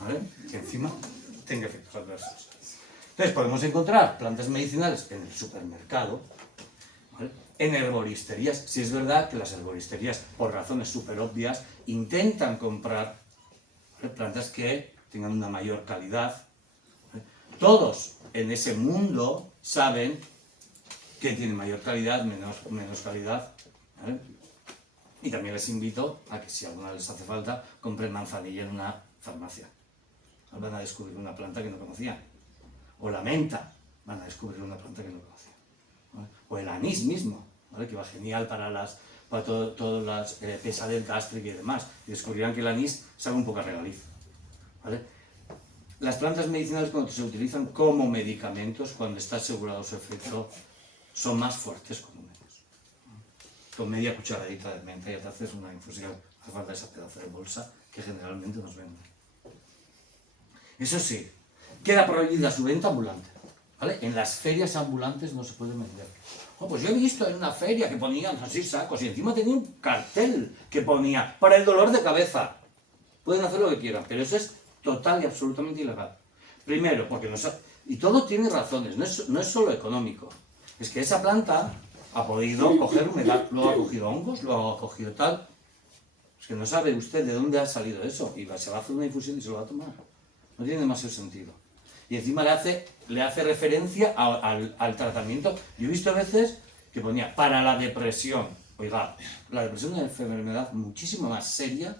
¿Vale? Que encima tenga efectos adversos. Entonces podemos encontrar plantas medicinales en el supermercado, ¿vale? En herboristerías. Si es verdad que las herboristerías, por razones súper obvias, intentan comprar, ¿vale?, plantas que tengan una mayor calidad. ¿Vale? Todos en ese mundo saben que tienen mayor calidad, menos calidad. ¿Vale? Y también les invito a que si alguna vez les hace falta, compren manzanilla en una farmacia. Van a descubrir una planta que no conocían. O la menta, van a descubrir una planta que no conocían. ¿Vale? O el anís mismo, ¿vale?, que va genial para todas las pesadez gástrica y demás. Y descubrirán que el anís sabe un poco a regaliz. ¿Vale? Las plantas medicinales, cuando se utilizan como medicamentos, cuando está asegurado su efecto, son más fuertes como menos. Con media cucharadita de menta ya te haces una infusión. Hace falta esa pedazo de bolsa que generalmente nos venden. Eso sí, queda prohibida su venta ambulante. ¿Vale? En las ferias ambulantes no se puede vender. Oh, pues yo he visto en una feria que ponían así sacos y encima tenía un cartel que ponía para el dolor de cabeza. Pueden hacer lo que quieran, pero eso es total y absolutamente ilegal. Primero, porque y todo tiene razones, no es solo económico. Es que esa planta ha podido coger humedad, luego ha cogido hongos, luego ha cogido tal. Es que no sabe usted de dónde ha salido eso y se va a hacer una infusión y se lo va a tomar. No tiene demasiado sentido. Y encima le hace referencia al tratamiento. Yo he visto a veces que ponía para la depresión. Oiga, la depresión es una enfermedad muchísimo más seria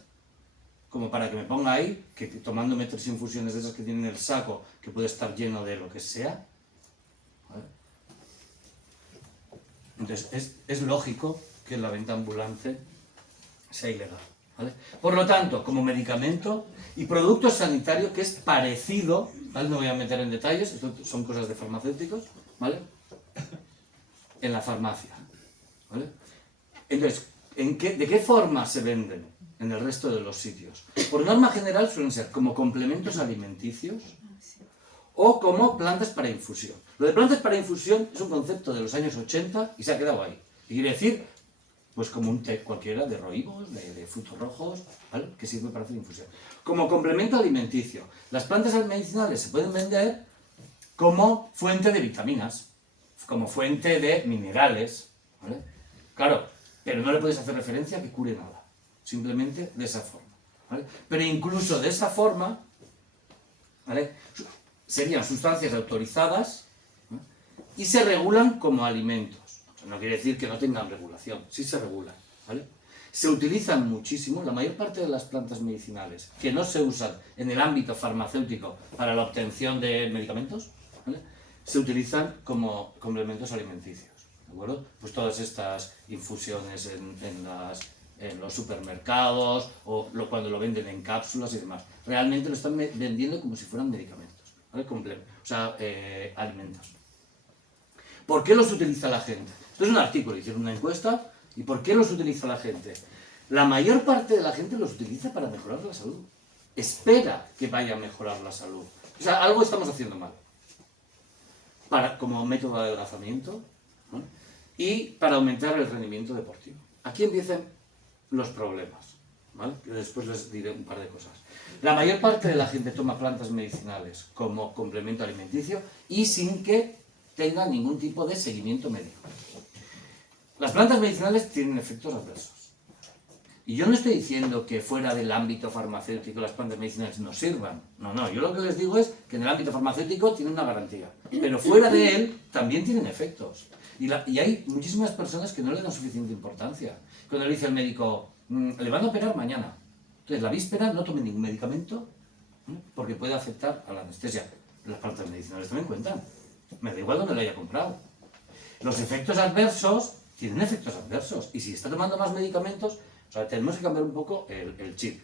como para que me ponga ahí, que tomándome 3 infusiones de esas que tienen el saco, que puede estar lleno de lo que sea. ¿Vale? Entonces, es lógico que la venta ambulante sea ilegal. ¿Vale? Por lo tanto, como medicamento y producto sanitario que es parecido, ¿vale?, no voy a meter en detalles, esto son cosas de farmacéuticos, ¿vale?, en la farmacia. ¿Vale? Entonces, ¿de qué forma se venden en el resto de los sitios? Por norma general suelen ser como complementos alimenticios o como plantas para infusión. Lo de plantas para infusión es un concepto de los años 80 y se ha quedado ahí. Y quiere decir, pues como un té cualquiera de roibos, de frutos rojos, ¿vale?, que sirve para hacer infusión. Como complemento alimenticio. Las plantas medicinales se pueden vender como fuente de vitaminas, como fuente de minerales, ¿vale? Claro, pero no le puedes hacer referencia a que cure nada. Simplemente de esa forma, ¿vale? Pero incluso de esa forma, ¿vale?, serían sustancias autorizadas, ¿no?, y se regulan como alimentos. No quiere decir que no tengan regulación, sí se regulan, ¿vale? Se utilizan muchísimo, la mayor parte de las plantas medicinales que no se usan en el ámbito farmacéutico para la obtención de medicamentos, ¿vale?, se utilizan como complementos alimenticios, ¿de acuerdo? Pues todas estas infusiones en los supermercados o cuando lo venden en cápsulas y demás, realmente lo están vendiendo como si fueran medicamentos, ¿vale?, alimentos. ¿Por qué los utiliza la gente? Esto es un artículo, hicieron una encuesta, ¿y por qué los utiliza la gente? La mayor parte de la gente los utiliza para mejorar la salud. Espera que vaya a mejorar la salud. O sea, algo estamos haciendo mal. Como método de adelgazamiento, ¿no?, y para aumentar el rendimiento deportivo. Aquí empiezan los problemas, ¿vale? Yo después les diré un par de cosas. La mayor parte de la gente toma plantas medicinales como complemento alimenticio y sin que tenga ningún tipo de seguimiento médico. Las plantas medicinales tienen efectos adversos. Y yo no estoy diciendo que fuera del ámbito farmacéutico las plantas medicinales no sirvan. No, yo lo que les digo es que en el ámbito farmacéutico tienen una garantía. Pero fuera de él también tienen efectos. Y hay muchísimas personas que no le dan suficiente importancia. Cuando le dice el médico, le van a operar mañana. Entonces la víspera no tome ningún medicamento, ¿no?, porque puede afectar a la anestesia. las plantas medicinales también cuentan. Me da igual donde lo haya comprado. Los efectos adversos tienen efectos adversos. Y si está tomando más medicamentos, o sea, tenemos que cambiar un poco el chip.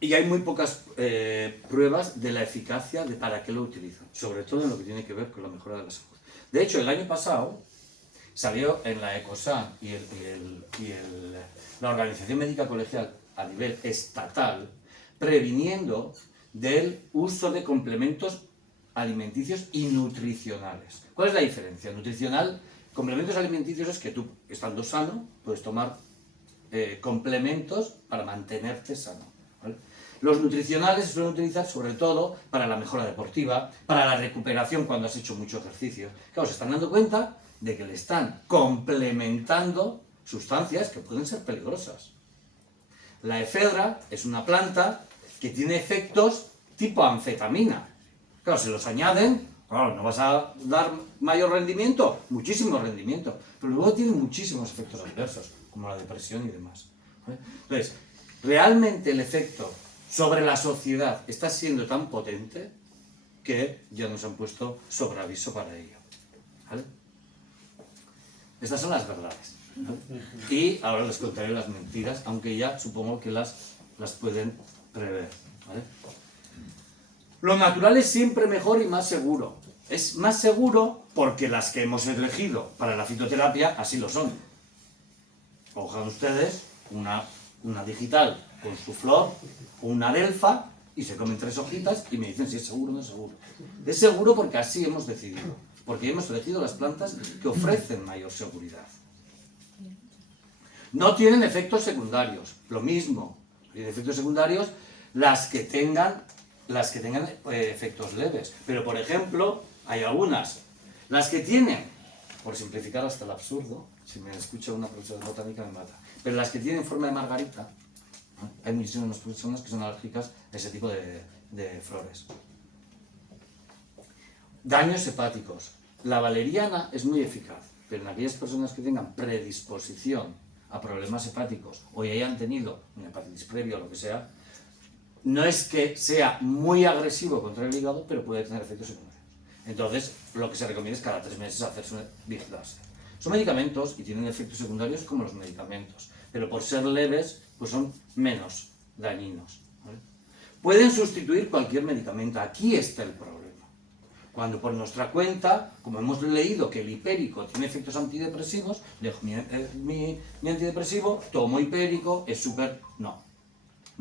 Y hay muy pocas pruebas de la eficacia de para qué lo utilizan, sobre todo en lo que tiene que ver con la mejora de la salud. De hecho, el año pasado salió en la ECOSAN y la Organización Médica Colegial a nivel estatal previniendo del uso de complementos alimenticios y nutricionales. ¿Cuál es la diferencia? Nutricional, complementos alimenticios es que tú, estando sano, puedes tomar complementos para mantenerte sano, ¿vale? Los nutricionales se suelen utilizar sobre todo para la mejora deportiva, para la recuperación cuando has hecho mucho ejercicio. Claro, se están dando cuenta de que le están complementando sustancias que pueden ser peligrosas. La efedra es una planta que tiene efectos tipo anfetamina. Claro, si los añaden, claro, no vas a dar mayor rendimiento, muchísimo rendimiento, pero luego tiene muchísimos efectos adversos, como la depresión y demás. Entonces, realmente el efecto sobre la sociedad está siendo tan potente que ya nos han puesto sobre aviso para ello. ¿Vale? Estas son las verdades. ¿Vale? Y ahora les contaré las mentiras, aunque ya supongo que las pueden prever. ¿Vale? Lo natural es siempre mejor y más seguro. Es más seguro porque las que hemos elegido para la fitoterapia así lo son. Cojan ustedes una digital con su flor, una adelfa, y se comen 3 hojitas y me dicen si es seguro o no es seguro. Es seguro porque así hemos decidido, porque hemos elegido las plantas que ofrecen mayor seguridad. No tienen efectos secundarios, lo mismo, tienen efectos secundarios las que tengan efectos leves. Pero, por ejemplo, hay algunas, las que tienen, por simplificar hasta el absurdo, si me escucha una profesora de botánica me mata, pero las que tienen forma de margarita, ¿no? Hay muchísimas personas que son alérgicas a ese tipo de flores. Daños hepáticos. La valeriana es muy eficaz, pero en aquellas personas que tengan predisposición a problemas hepáticos o ya hayan tenido una hepatitis previa o lo que sea, no es que sea muy agresivo contra el hígado, pero puede tener efectos secundarios. Entonces, lo que se recomienda es cada 3 meses hacerse una vigilancia. Son medicamentos y tienen efectos secundarios como los medicamentos, pero por ser leves, pues son menos dañinos, ¿vale? Pueden sustituir cualquier medicamento. Aquí está el problema. Cuando por nuestra cuenta, como hemos leído que el hipérico tiene efectos antidepresivos, dejo mi antidepresivo, tomo hipérico, es súper... No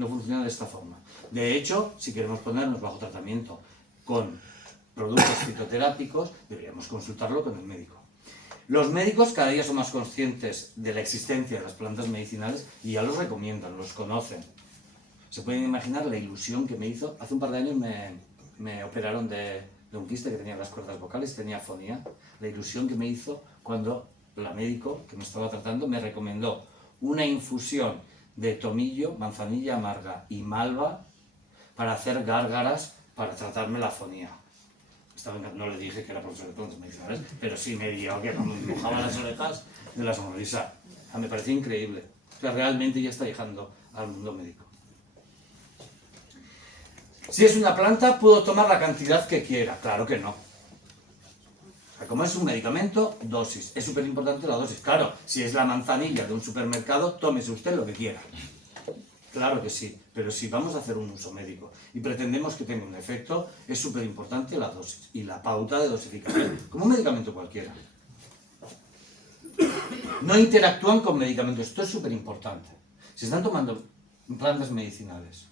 funciona de esta forma. De hecho, si queremos ponernos bajo tratamiento con productos fitoterápicos, deberíamos consultarlo con el médico. Los médicos cada día son más conscientes de la existencia de las plantas medicinales y ya los recomiendan, los conocen. Se pueden imaginar la ilusión que me hizo. Hace un par de años me operaron de un quiste que tenía las cuerdas vocales, tenía afonía. La ilusión que me hizo cuando la médico que me estaba tratando me recomendó una infusión de tomillo, manzanilla amarga y malva para hacer gárgaras para tratarme la afonía. No le dije que era profesor de plantas medicinales, pero sí me dijo que me mojaba las orejas de la sonrisa. Me parecía increíble. O sea, realmente ya está llegando al mundo médico. Si es una planta, ¿puedo tomar la cantidad que quiera? Claro que no. O sea, como es un medicamento, dosis. Es súper importante la dosis. Claro, si es la manzanilla de un supermercado, tómese usted lo que quiera. Claro que sí, pero si vamos a hacer un uso médico y pretendemos que tenga un efecto, es súper importante la dosis y la pauta de dosificación, como un medicamento cualquiera. No interactúan con medicamentos, esto es súper importante. Si están tomando plantas medicinales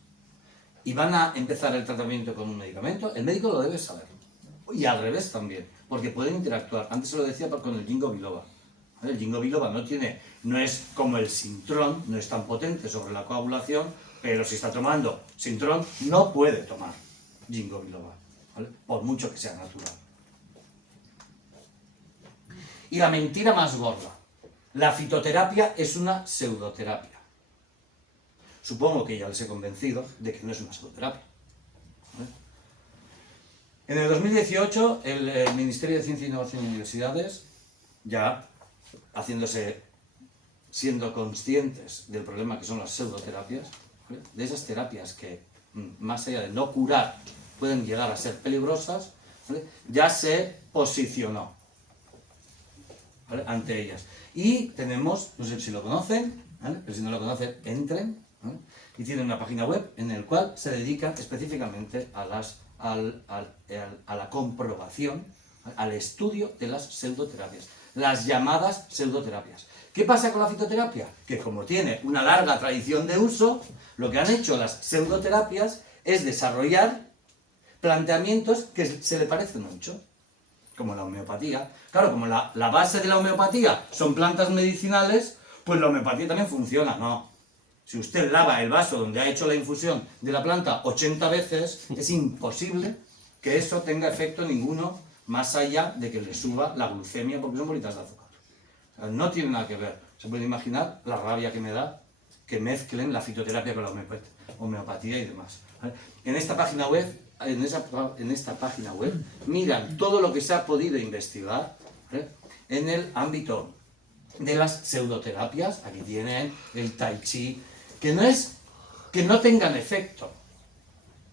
y van a empezar el tratamiento con un medicamento, el médico lo debe saber. Y al revés también, porque pueden interactuar. Antes se lo decía con el ginkgo biloba. El ginkgo biloba no es como el sintrón, no es tan potente sobre la coagulación, pero si está tomando sintrón, no puede tomar ginkgo biloba, ¿vale? Por mucho que sea natural. Y la mentira más gorda. La fitoterapia es una pseudoterapia. Supongo que ya les he convencido de que no es una pseudoterapia, ¿vale? En el 2018, el Ministerio de Ciencia, Innovación y Universidades, ya siendo conscientes del problema que son las pseudoterapias, ¿vale? De esas terapias que, más allá de no curar, pueden llegar a ser peligrosas, ¿vale? Ya se posicionó, ¿vale? Ante ellas. Y tenemos, no sé si lo conocen, ¿vale? Pero si no lo conocen, entren, ¿vale? Y tienen una página web en la cual se dedican específicamente a la comprobación, ¿vale? Al estudio de las pseudoterapias, las llamadas pseudoterapias. ¿Qué pasa con la fitoterapia? Que como tiene una larga tradición de uso, lo que han hecho las pseudoterapias es desarrollar planteamientos que se le parecen mucho, como la homeopatía. Claro, como la base de la homeopatía son plantas medicinales, pues la homeopatía también funciona, ¿no? Si usted lava el vaso donde ha hecho la infusión de la planta 80 veces, es imposible que eso tenga efecto ninguno más allá de que le suba la glucemia, porque son bolitas de azúcar. O sea, no tiene nada que ver. Se puede imaginar la rabia que me da que mezclen la fitoterapia con la homeopatía y demás, ¿vale? En esta página web, miran todo lo que se ha podido investigar, ¿vale? En el ámbito de las pseudoterapias. Aquí tienen el tai chi, que no es que no tengan efecto,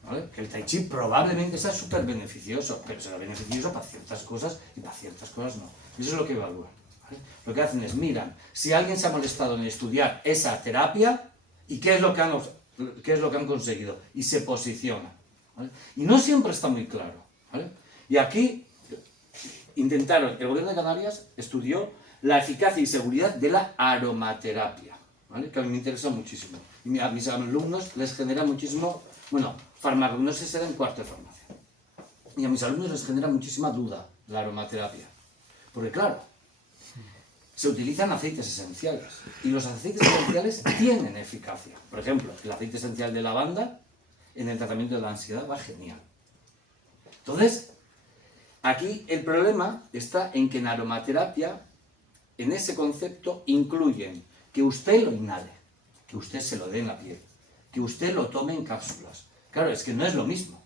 ¿vale? Que el tai chi probablemente sea súper beneficioso, pero será beneficioso para ciertas cosas y para ciertas cosas no. Eso es lo que evalúan, ¿vale? Lo que hacen es miran si alguien se ha molestado en estudiar esa terapia y qué es lo que han conseguido, y se posiciona, ¿vale? Y no siempre está muy claro, ¿vale? Y aquí intentaron, el gobierno de Canarias estudió la eficacia y seguridad de la aromaterapia, ¿vale? Que a mí me interesa muchísimo. Y a mis alumnos les genera muchísimo, bueno, farmacognosis era en cuarto de farmacia. Y a mis alumnos les genera muchísima duda la aromaterapia. Porque claro, se utilizan aceites esenciales. Y los aceites esenciales tienen eficacia. Por ejemplo, el aceite esencial de lavanda en el tratamiento de la ansiedad va genial. Entonces, aquí el problema está en que en aromaterapia, en ese concepto, incluyen que usted lo inhale, que usted se lo dé en la piel, que usted lo tome en cápsulas. Claro, es que no es lo mismo,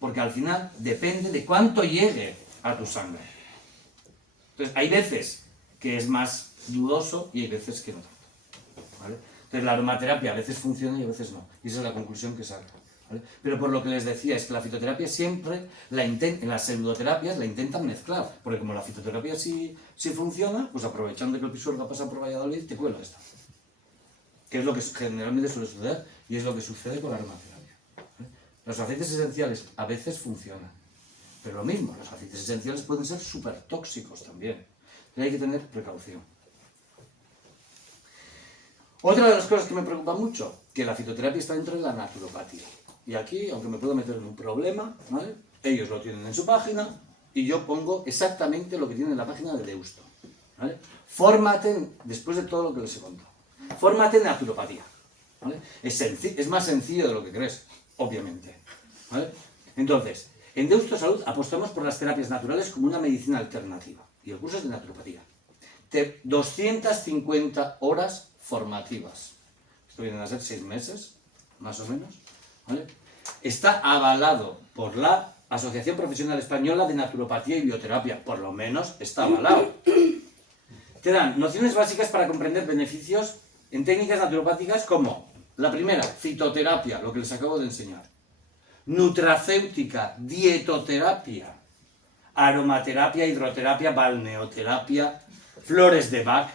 porque al final depende de cuánto llegue a tu sangre. Entonces, hay veces que es más dudoso y hay veces que no tanto, ¿vale? Entonces, la aromaterapia a veces funciona y a veces no, y esa es la conclusión que saca, ¿vale? Pero por lo que les decía, es que la fitoterapia siempre, en las pseudoterapias la intentan mezclar, porque como la fitoterapia sí funciona, pues aprovechando que el Pisuerga pasa por Valladolid, te cuela esta. Que es lo que generalmente suele suceder, y es lo que sucede con la aromaterapia, ¿vale? Los aceites esenciales a veces funcionan, pero lo mismo, los aceites esenciales pueden ser súper tóxicos también, pero hay que tener precaución. Otra de las cosas que me preocupa mucho, que la fitoterapia está dentro de la naturopatía. Y aquí, aunque me puedo meter en un problema, ¿vale? Ellos lo tienen en su página y yo pongo exactamente lo que tiene en la página de Deusto, ¿vale? Fórmate, después de todo lo que les he contado, fórmate en naturopatía, ¿vale? Es más sencillo de lo que crees, obviamente, ¿vale? Entonces, en Deusto Salud apostamos por las terapias naturales como una medicina alternativa. Y el curso es de naturopatía. 250 horas formativas. Esto vienen a ser 6 meses, más o menos, ¿vale? Está avalado por la Asociación Profesional Española de Naturopatía y Bioterapia. Por lo menos está avalado. Te dan nociones básicas para comprender beneficios en técnicas naturopáticas como la primera, fitoterapia, lo que les acabo de enseñar. Nutracéutica, dietoterapia, aromaterapia, hidroterapia, balneoterapia, flores de Bach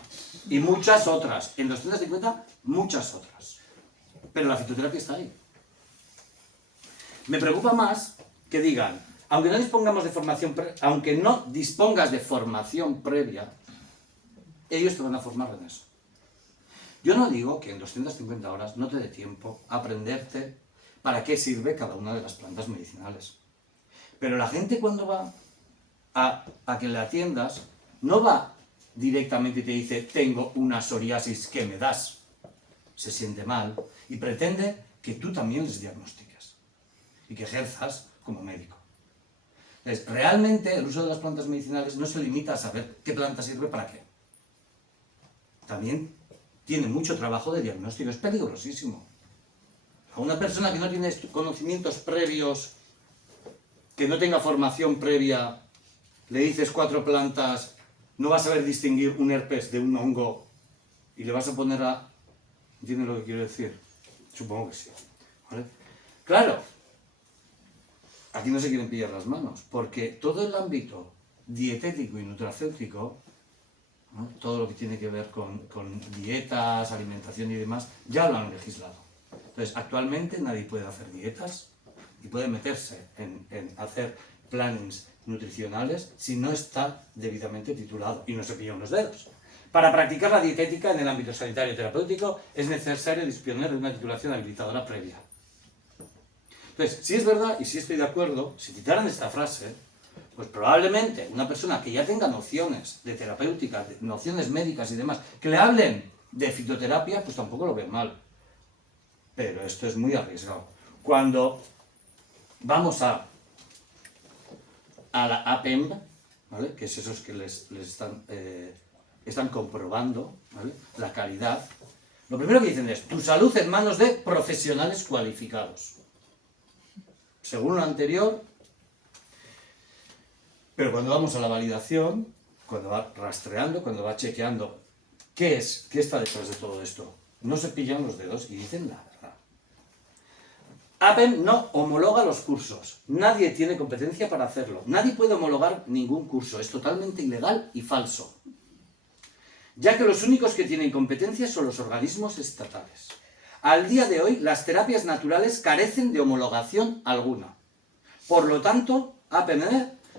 y muchas otras. En 250, muchas otras. Pero la fitoterapia está ahí. Me preocupa más que digan, aunque no dispongas de formación previa, ellos te van a formar en eso. Yo no digo que en 250 horas no te dé tiempo a aprenderte para qué sirve cada una de las plantas medicinales. Pero la gente cuando va a que le atiendas, no va directamente y te dice, tengo una psoriasis, ¿qué me das? Se siente mal y pretende que tú también les diagnostiques y que ejerzas como médico. Entonces, realmente el uso de las plantas medicinales no se limita a saber qué planta sirve para qué. También tiene mucho trabajo de diagnóstico, es peligrosísimo. A una persona que no tiene conocimientos previos, que no tenga formación previa, le dices 4 plantas, no vas a saber distinguir un herpes de un hongo y le vas a poner a... ¿Entiendes lo que quiero decir? Supongo que sí. ¿Vale? Claro, aquí no se quieren pillar las manos, porque todo el ámbito dietético y nutracéutico, ¿no? Todo lo que tiene que ver con dietas, alimentación y demás, ya lo han legislado. Entonces, actualmente nadie puede hacer dietas y puede meterse en hacer plannings nutricionales si no está debidamente titulado y no se pilla unos dedos. Para practicar la dietética en el ámbito sanitario y terapéutico es necesario disponer de una titulación habilitadora previa. Entonces, si es verdad y si estoy de acuerdo, si quitaran esta frase, pues probablemente una persona que ya tenga nociones de terapéutica, nociones médicas y demás, que le hablen de fitoterapia, pues tampoco lo ven mal. Pero esto es muy arriesgado. Cuando vamos a la APEM, ¿vale? Que es esos que les están comprobando, ¿vale? La calidad, lo primero que dicen es tu salud en manos de profesionales cualificados. Según lo anterior, pero cuando vamos a la validación, cuando va rastreando, cuando va chequeando qué está detrás de todo esto, no se pillan los dedos y dicen la verdad. APEM no homologa los cursos, nadie tiene competencia para hacerlo, nadie puede homologar ningún curso, es totalmente ilegal y falso, ya que los únicos que tienen competencia son los organismos estatales. Al día de hoy, las terapias naturales carecen de homologación alguna. Por lo tanto, APEM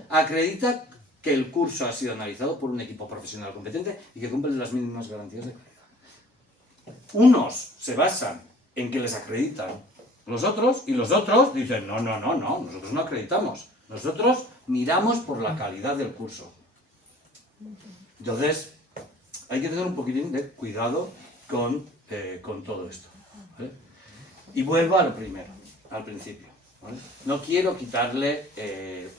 acredita que el curso ha sido analizado por un equipo profesional competente y que cumple las mínimas garantías de calidad. Unos se basan en que les acreditan los otros y los otros dicen no, nosotros no acreditamos. Nosotros miramos por la calidad del curso. Entonces, hay que tener un poquitín de cuidado con todo esto, ¿vale? Y vuelvo a lo primero, al principio, ¿vale? No quiero quitarle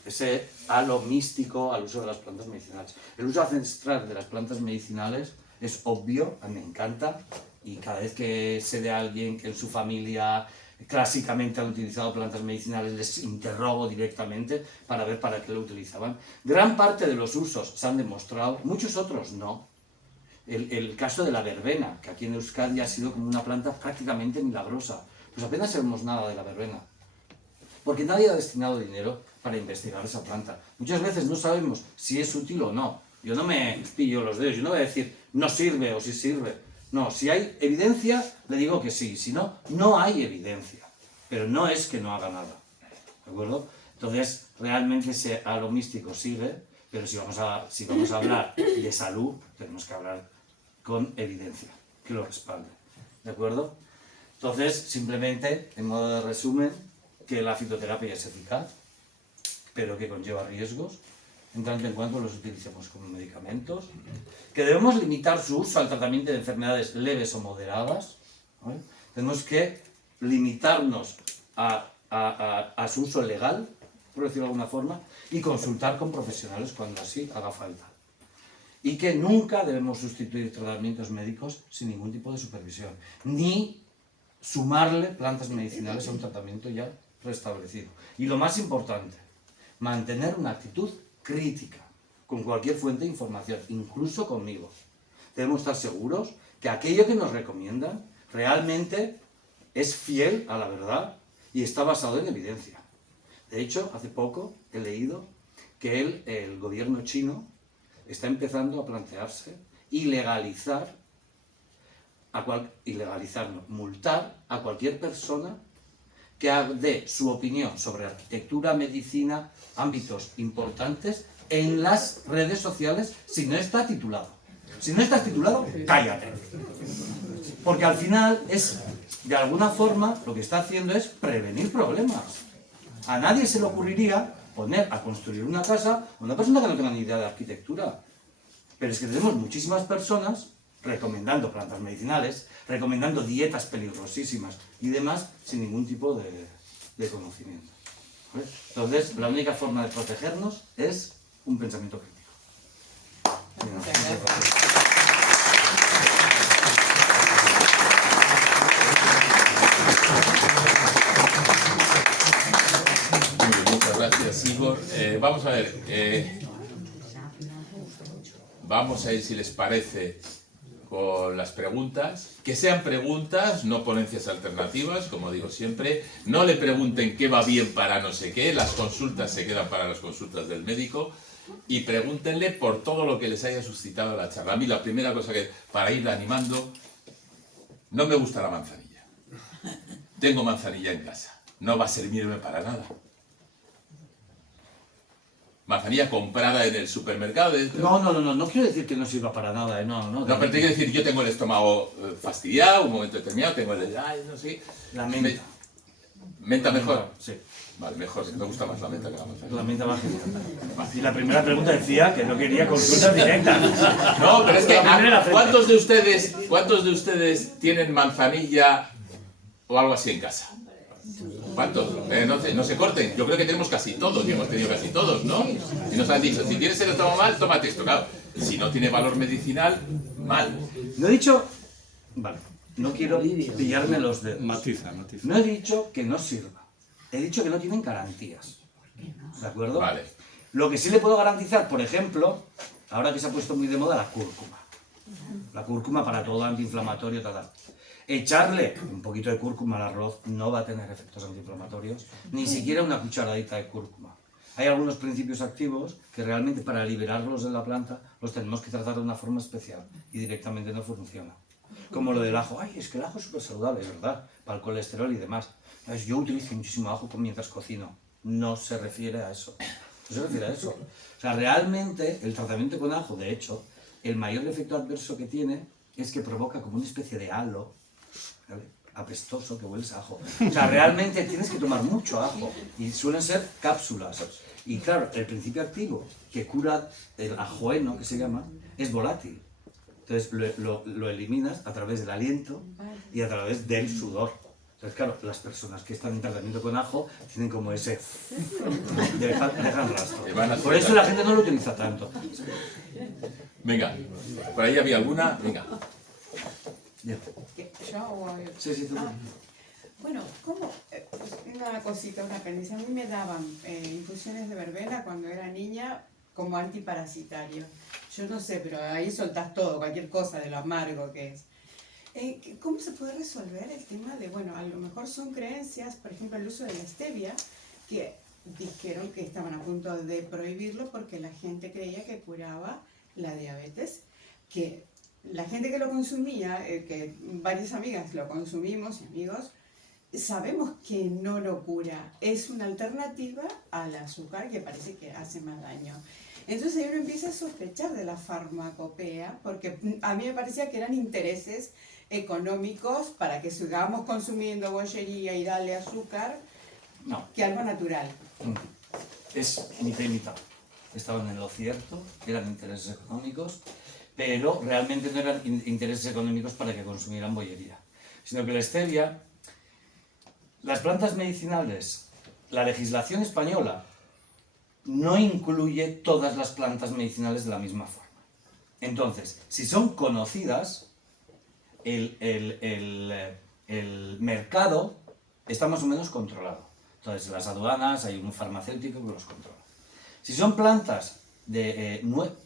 ese halo místico al uso de las plantas medicinales. El uso ancestral de las plantas medicinales es obvio, a mí me encanta, y cada vez que sé de alguien que en su familia clásicamente han utilizado plantas medicinales, les interrogo directamente para ver para qué lo utilizaban. Gran parte de los usos se han demostrado, muchos otros no. El caso de la verbena, que aquí en Euskadi ha sido como una planta prácticamente milagrosa. Pues apenas sabemos nada de la verbena, porque nadie ha destinado dinero para investigar esa planta. Muchas veces no sabemos si es útil o no. Yo no me pillo los dedos, yo no voy a decir no sirve o sí sirve. No, si hay evidencia, le digo que sí. Si no, no hay evidencia. Pero no es que no haga nada. ¿De acuerdo? Entonces, realmente ese halo místico sigue, pero si vamos a hablar de salud, tenemos que hablar con evidencia, que lo respalde. ¿De acuerdo? Entonces, simplemente, en modo de resumen, que la fitoterapia es eficaz, pero que conlleva riesgos, en tanto en cuanto los utilicemos como medicamentos, que debemos limitar su uso al tratamiento de enfermedades leves o moderadas, ¿vale? Tenemos que limitarnos a su uso legal, por decirlo de alguna forma, y consultar con profesionales cuando así haga falta. Y que nunca debemos sustituir tratamientos médicos sin ningún tipo de supervisión, ni sumarle plantas medicinales a un tratamiento ya restablecido. Y lo más importante, mantener una actitud crítica con cualquier fuente de información, incluso conmigo. Debemos estar seguros que aquello que nos recomiendan realmente es fiel a la verdad y está basado en evidencia. De hecho, hace poco he leído que el gobierno chino está empezando a plantearse multar a cualquier persona que dé su opinión sobre arquitectura, medicina, ámbitos importantes en las redes sociales si no está titulado. Si no estás titulado, cállate. Porque al final de alguna forma, lo que está haciendo es prevenir problemas. A nadie se le ocurriría poner a construir una casa a una persona que no tenga ni idea de arquitectura. Pero es que tenemos muchísimas personas recomendando plantas medicinales, recomendando dietas peligrosísimas y demás sin ningún tipo de conocimiento. ¿Vale? Entonces, la única forma de protegernos es un pensamiento crítico. Muchas gracias. Muchas gracias, Igor. Vamos a ver, vamos a ir, si les parece, con las preguntas, que sean preguntas, no ponencias alternativas, como digo siempre. No le pregunten qué va bien para no sé qué, las consultas se quedan para las consultas del médico, y pregúntenle por todo lo que les haya suscitado la charla. A mí la primera cosa que, para ir animando, no me gusta la manzanilla. Tengo manzanilla en casa, no va a servirme para nada. Manzanilla comprada en el supermercado. No quiero decir que no sirva para nada, No, pero te quiero decir, yo tengo el estómago fastidiado, un momento determinado, tengo el... Ay, no sé. La menta. ¿Menta mejor? Sí. Vale, mejor, me gusta más la menta que la manzanilla. La menta más genial. Y la primera pregunta decía que no quería consultas directas. No, pero es que, La primera ¿cuántos de ustedes tienen manzanilla o algo así en casa? ¿Cuántos? No se corten. Yo creo que tenemos casi todos, y hemos tenido casi todos, ¿no? Y nos han dicho, si tienes el estómago mal, tómate esto. Claro, si no tiene valor medicinal, mal. No he dicho... Vale, no quiero pillarme los dedos. Matiza. No he dicho que no sirva. He dicho que no tienen garantías. ¿De acuerdo? Vale. Lo que sí le puedo garantizar, por ejemplo, ahora que se ha puesto muy de moda la cúrcuma. La cúrcuma para todo antiinflamatorio, tal. Echarle un poquito de cúrcuma al arroz no va a tener efectos antiinflamatorios, ni siquiera una cucharadita de cúrcuma. Hay algunos principios activos que realmente para liberarlos de la planta los tenemos que tratar de una forma especial y directamente no funciona. Como lo del ajo. Ay, es que el ajo es súper saludable, es verdad, para el colesterol y demás. Yo utilizo muchísimo ajo mientras cocino. No se refiere a eso. No se refiere a eso. O sea, realmente el tratamiento con ajo, de hecho, el mayor efecto adverso que tiene es que provoca como una especie de halo, ¿vale?, apestoso, que hueles a ajo. O sea, realmente tienes que tomar mucho ajo y suelen ser cápsulas. Y claro, el principio activo que cura el ajoeno, que se llama, es volátil. Entonces lo eliminas a través del aliento y a través del sudor. Entonces, claro, las personas que están en tratamiento con ajo tienen como ese... dejan rastro. Por eso la gente no lo utiliza tanto. Venga, por ahí había alguna. Venga. ¿Yo o yo? Sí, tú. Bueno, ¿cómo? Una cosita, un apéndice. A mí me daban infusiones de verbena cuando era niña como antiparasitario. Yo no sé, pero ahí soltás todo, cualquier cosa de lo amargo que es. ¿Cómo se puede resolver el tema de, bueno, a lo mejor son creencias, por ejemplo, el uso de la stevia, que dijeron que estaban a punto de prohibirlo porque la gente creía que curaba la diabetes, que la gente que lo consumía, que varias amigas lo consumimos y amigos, sabemos que no lo cura, es una alternativa al azúcar que parece que hace más daño. Entonces uno empieza a sospechar de la farmacopea, porque a mí me parecía que eran intereses económicos para que sigamos consumiendo bollería y darle azúcar, No. que algo natural. Es mitad y mitad. Estaban en lo cierto, eran intereses económicos, pero realmente no eran intereses económicos para que consumieran bollería, sino que la stevia, las plantas medicinales, la legislación española no incluye todas las plantas medicinales de la misma forma. Entonces, si son conocidas, el mercado está más o menos controlado. Entonces, las aduanas, hay un farmacéutico que los controla. Si son plantas,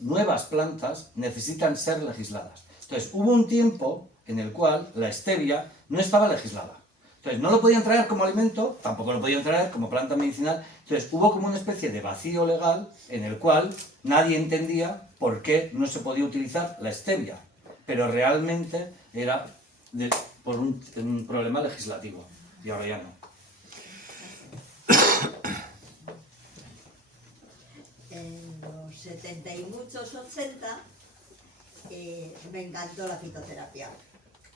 nuevas plantas, necesitan ser legisladas. Entonces, hubo un tiempo en el cual la stevia no estaba legislada. Entonces, no lo podían traer como alimento, tampoco lo podían traer como planta medicinal. Entonces, hubo como una especie de vacío legal en el cual nadie entendía por qué no se podía utilizar la stevia. Pero realmente era por un problema legislativo. Y ahora ya no. En los 70 y muchos 80 me encantó la fitoterapia.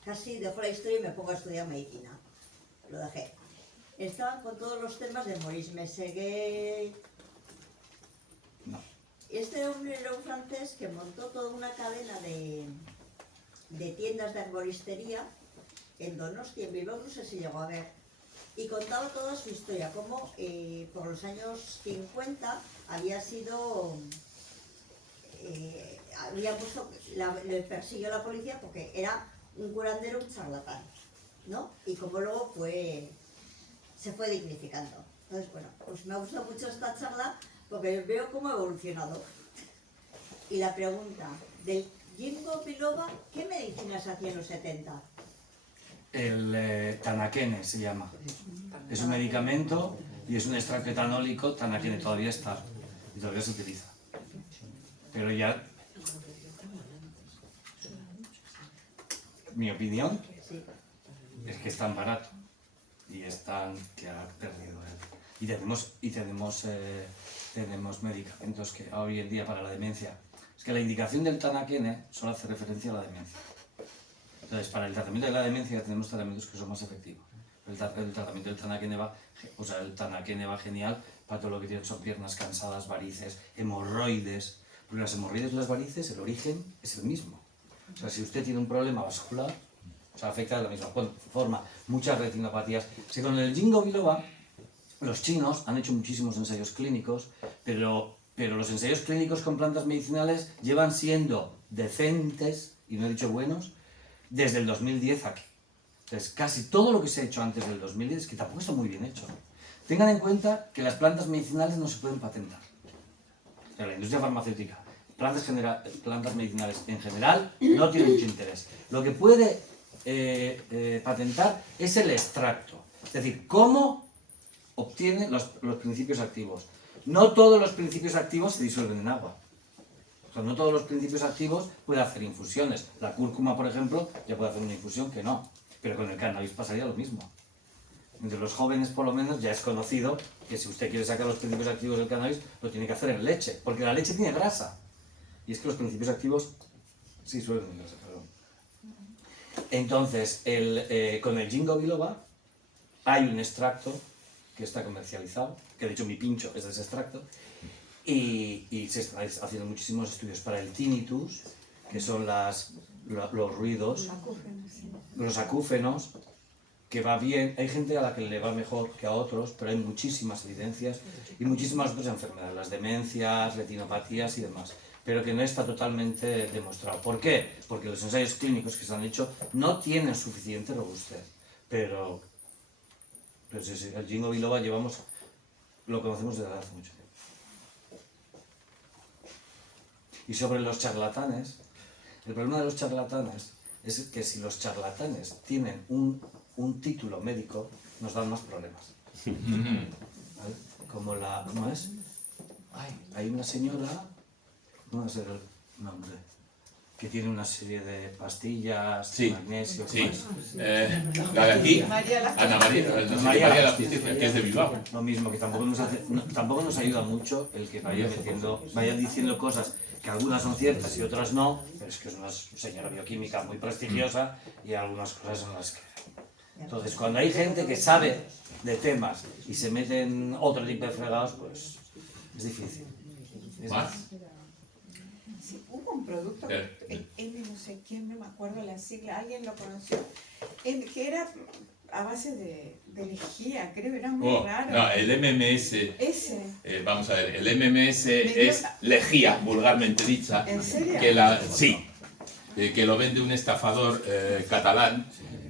Casi dejo la historia y me pongo a estudiar medicina. Lo dejé. Estaban con todos los temas de Maurice Meseguet. No. Este hombre era un francés que montó toda una cadena de tiendas de arboristería en Donostia, en Bilbao, no sé si llegó a ver. Y contaba toda su historia, cómo por los años 50 había sido... había puesto, le persiguió la policía porque era un curandero, un charlatán, ¿no? Y como luego se fue dignificando. Entonces, bueno, pues me ha gustado mucho esta charla porque veo cómo ha evolucionado. Y la pregunta, Ginkgo biloba, ¿qué medicinas hacía en los 70? El Tanakene se llama. Es un medicamento y es un extracto etanólico. Tanakene todavía está y todavía se utiliza. Pero ya, mi opinión Sí. es que es tan barato y es tan que ha perdido él. Y tenemos medicamentos que hoy en día para la demencia. Es que la indicación del Tanakene solo hace referencia a la demencia. Entonces, para el tratamiento de la demencia tenemos tratamientos que son más efectivos. El tratamiento del Tanakene el Tanakene va genial para todo lo que tienen son piernas cansadas, varices, hemorroides. Porque las hemorroides y las varices, el origen es el mismo. O sea, si usted tiene un problema vascular, o sea, afecta de la misma forma. Muchas retinopatías. Si con el Ginkgo biloba, los chinos han hecho muchísimos ensayos clínicos, pero los ensayos clínicos con plantas medicinales llevan siendo decentes, y no he dicho buenos, desde el 2010 aquí. Entonces, casi todo lo que se ha hecho antes del 2010 es que tampoco está muy bien hecho. Tengan en cuenta que las plantas medicinales no se pueden patentar. O sea, la industria farmacéutica, plantas medicinales en general, no tiene mucho interés. Lo que puede patentar es el extracto. Es decir, cómo obtiene los principios activos. No todos los principios activos se disuelven en agua. O sea, no todos los principios activos pueden hacer infusiones. La cúrcuma, por ejemplo, ya puede hacer una infusión que no. Pero con el cannabis pasaría lo mismo. Entre los jóvenes, por lo menos, ya es conocido que si usted quiere sacar los principios activos del cannabis, lo tiene que hacer en leche, porque la leche tiene grasa. Y es que los principios activos sí suelen en grasa, perdón. Entonces, con el Ginkgo biloba hay un extracto que está comercializado, que de hecho mi pincho es de ese extracto, y se están haciendo muchísimos estudios para el tinnitus, que son los ruidos, los acúfenos, que va bien. Hay gente a la que le va mejor que a otros, pero hay muchísimas evidencias y muchísimas otras enfermedades, las demencias, retinopatías y demás, pero que no está totalmente demostrado. ¿Por qué? Porque los ensayos clínicos que se han hecho no tienen suficiente robustez, pero sí, el Ginkgo biloba lo conocemos desde hace mucho tiempo. Y sobre los charlatanes, el problema de los charlatanes es que si los charlatanes tienen un título médico, nos dan más problemas. ¿Vale? ¿Cómo es? Hay una señora, no va a ser el nombre, que tiene una serie de pastillas, Sí, magnesio, sí. más. La de aquí, María la Ana María, no sé qué, María María la la Justicia, que es de Bilbao. Lo mismo, que tampoco nos ayuda mucho el que vaya diciendo cosas que algunas son ciertas y otras no, pero es que es una señora bioquímica muy prestigiosa y hay algunas cosas en las que... Entonces, cuando hay gente que sabe de temas y se mete en otro tipo de fregados, pues es difícil. ¿Más? Sí, hubo un producto, M no sé quién, no me acuerdo la sigla, alguien lo conoció, que era a base de lejía, creo, era muy raro. No, el MMS, Ese. vamos a ver, el MMS es lejía, vulgarmente dicha. ¿En serio? Sí, que lo vende un estafador catalán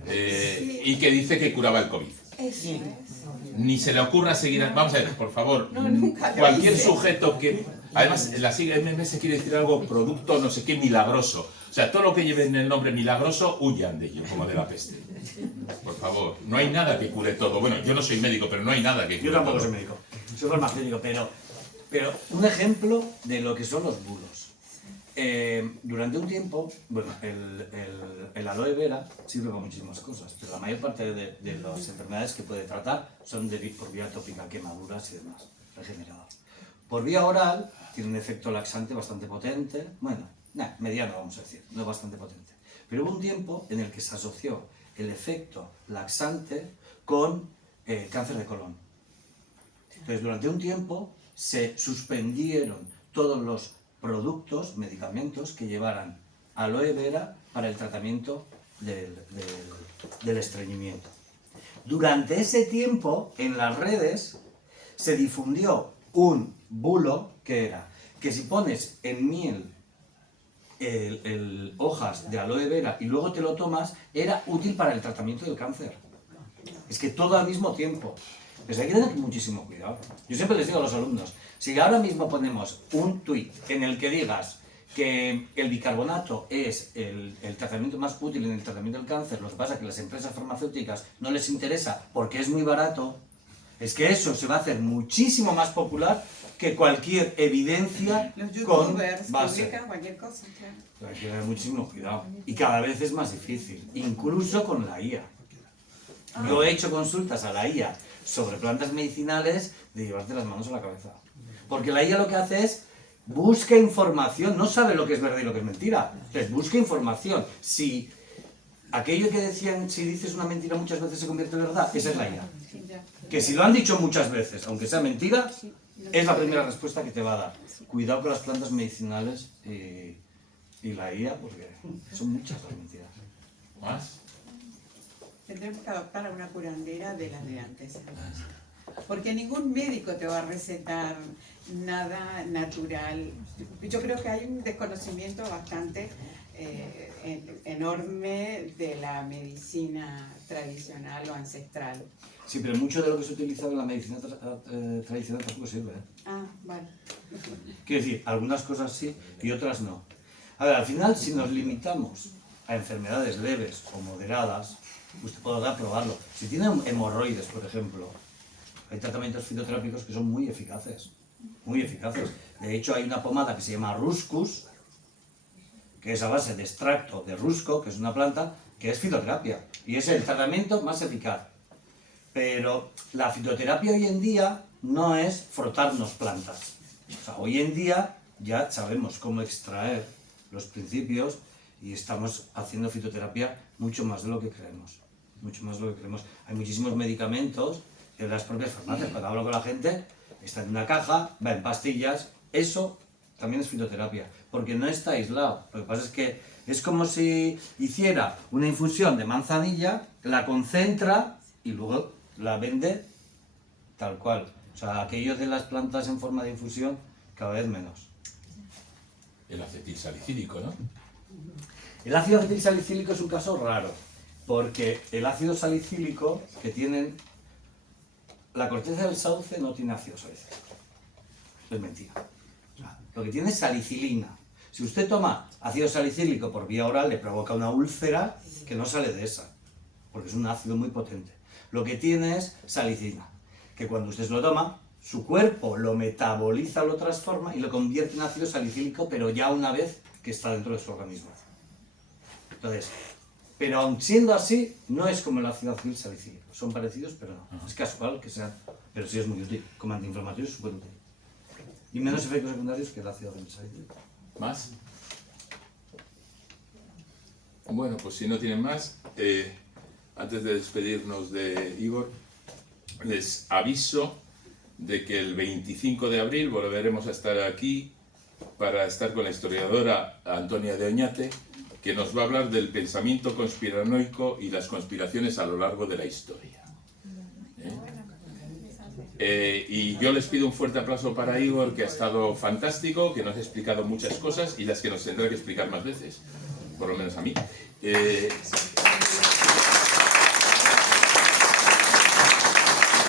Sí. y que dice que curaba el COVID. Eso es. Ni se le ocurra seguir, vamos a ver, por favor, No, nunca lo cualquier hice. sujeto que... Además, la sigla MMS quiere decir algo, producto no sé qué, milagroso. O sea, todo lo que lleve en el nombre milagroso, huyan de ello, como de la peste. Por favor, no hay nada que cure todo. Bueno, yo no soy médico, pero no hay nada que cure Yo tampoco todo. soy médico, soy farmacéutico, pero un ejemplo de lo que son los bulos. Durante un tiempo, bueno, el aloe vera sirve para muchísimas cosas, pero la mayor parte de las enfermedades que puede tratar son por vía tópica, quemaduras y demás, regenerador. Por vía oral tiene un efecto laxante bastante potente, bueno, mediano vamos a decir, no bastante potente. Pero hubo un tiempo en el que se asoció el efecto laxante con cáncer de colon. Entonces, durante un tiempo se suspendieron todos los productos, medicamentos que llevaran aloe vera para el tratamiento del estreñimiento. Durante ese tiempo, en las redes, se difundió un bulo que era que si pones en miel hojas de aloe vera y luego te lo tomas, era útil para el tratamiento del cáncer. Es que todo al mismo tiempo. Pues hay que tener muchísimo cuidado. Yo siempre les digo a los alumnos, si ahora mismo ponemos un tuit en el que digas que el bicarbonato es el tratamiento más útil en el tratamiento del cáncer, lo que pasa es que a las empresas farmacéuticas no les interesa porque es muy barato, es que eso se va a hacer muchísimo más popular que cualquier evidencia Los con youtubers base. publican cualquier cosa, claro. Hay que tener muchísimo cuidado. Y cada vez es más difícil, incluso con la IA. Yo he hecho consultas a la IA sobre plantas medicinales de llevarte las manos a la cabeza. Porque la IA lo que hace es busca información, no sabe lo que es verdad y lo que es mentira. Entonces busca información. Si aquello que decían, si dices una mentira muchas veces se convierte en verdad, esa es la IA. Sí, ya. Que si lo han dicho muchas veces, aunque sea mentira, es la primera respuesta que te va a dar. Cuidado con las plantas medicinales y la IA, porque son muchas las mentiras. ¿Más? Tendremos que adoptar a una curandera de las de antes. Porque ningún médico te va a recetar nada natural. Yo creo que hay un desconocimiento bastante enorme de la medicina tradicional o ancestral. Sí, pero mucho de lo que se utiliza en la medicina tradicional tampoco sirve. Ah, vale. Quiero decir, algunas cosas sí y otras no. A ver, al final, si nos limitamos a enfermedades leves o moderadas, usted podrá probarlo. Si tiene hemorroides, por ejemplo, hay tratamientos fitoterápicos que son muy eficaces. Muy eficaces. De hecho, hay una pomada que se llama Ruscus, que es a base de extracto de rusco, que es una planta, que es fitoterapia. Y es el tratamiento más eficaz. Pero la fitoterapia hoy en día no es frotarnos plantas. O sea, hoy en día ya sabemos cómo extraer los principios y estamos haciendo fitoterapia mucho más de lo que creemos. Mucho más de lo que creemos. Hay muchísimos medicamentos en las propias farmacias. Cuando hablo con la gente, está en una caja, va en pastillas. Eso también es fitoterapia, porque no está aislado. Lo que pasa es que es como si hiciera una infusión de manzanilla, la concentra y luego la vende tal cual. O sea, aquello de las plantas en forma de infusión, cada vez menos. El acetilsalicílico, ¿no? El ácido acetilsalicílico es un caso raro, porque el ácido salicílico que tienen... La corteza del sauce no tiene ácido salicílico. Es mentira. O sea, lo que tiene es salicilina. Si usted toma ácido salicílico por vía oral, le provoca una úlcera que no sale de esa, porque es un ácido muy potente. Lo que tiene es salicina, que cuando usted se lo toma, su cuerpo lo metaboliza, lo transforma y lo convierte en ácido salicílico, pero ya una vez que está dentro de su organismo. Entonces, pero aun siendo así, no es como el ácido acetilsalicílico. Son parecidos, pero no. Es casual que sean, pero sí es muy útil. Como antiinflamatorio es súper útil. Y menos efectos secundarios que el ácido acetilsalicílico. ¿Más? Bueno, pues si no tienen más, antes de despedirnos de Igor, les aviso de que el 25 de abril volveremos a estar aquí para estar con la historiadora Antonia de Oñate, que nos va a hablar del pensamiento conspiranoico y las conspiraciones a lo largo de la historia. Y yo les pido un fuerte aplauso para Igor, que ha estado fantástico, que nos ha explicado muchas cosas y las que nos tendrá que explicar más veces, por lo menos a mí.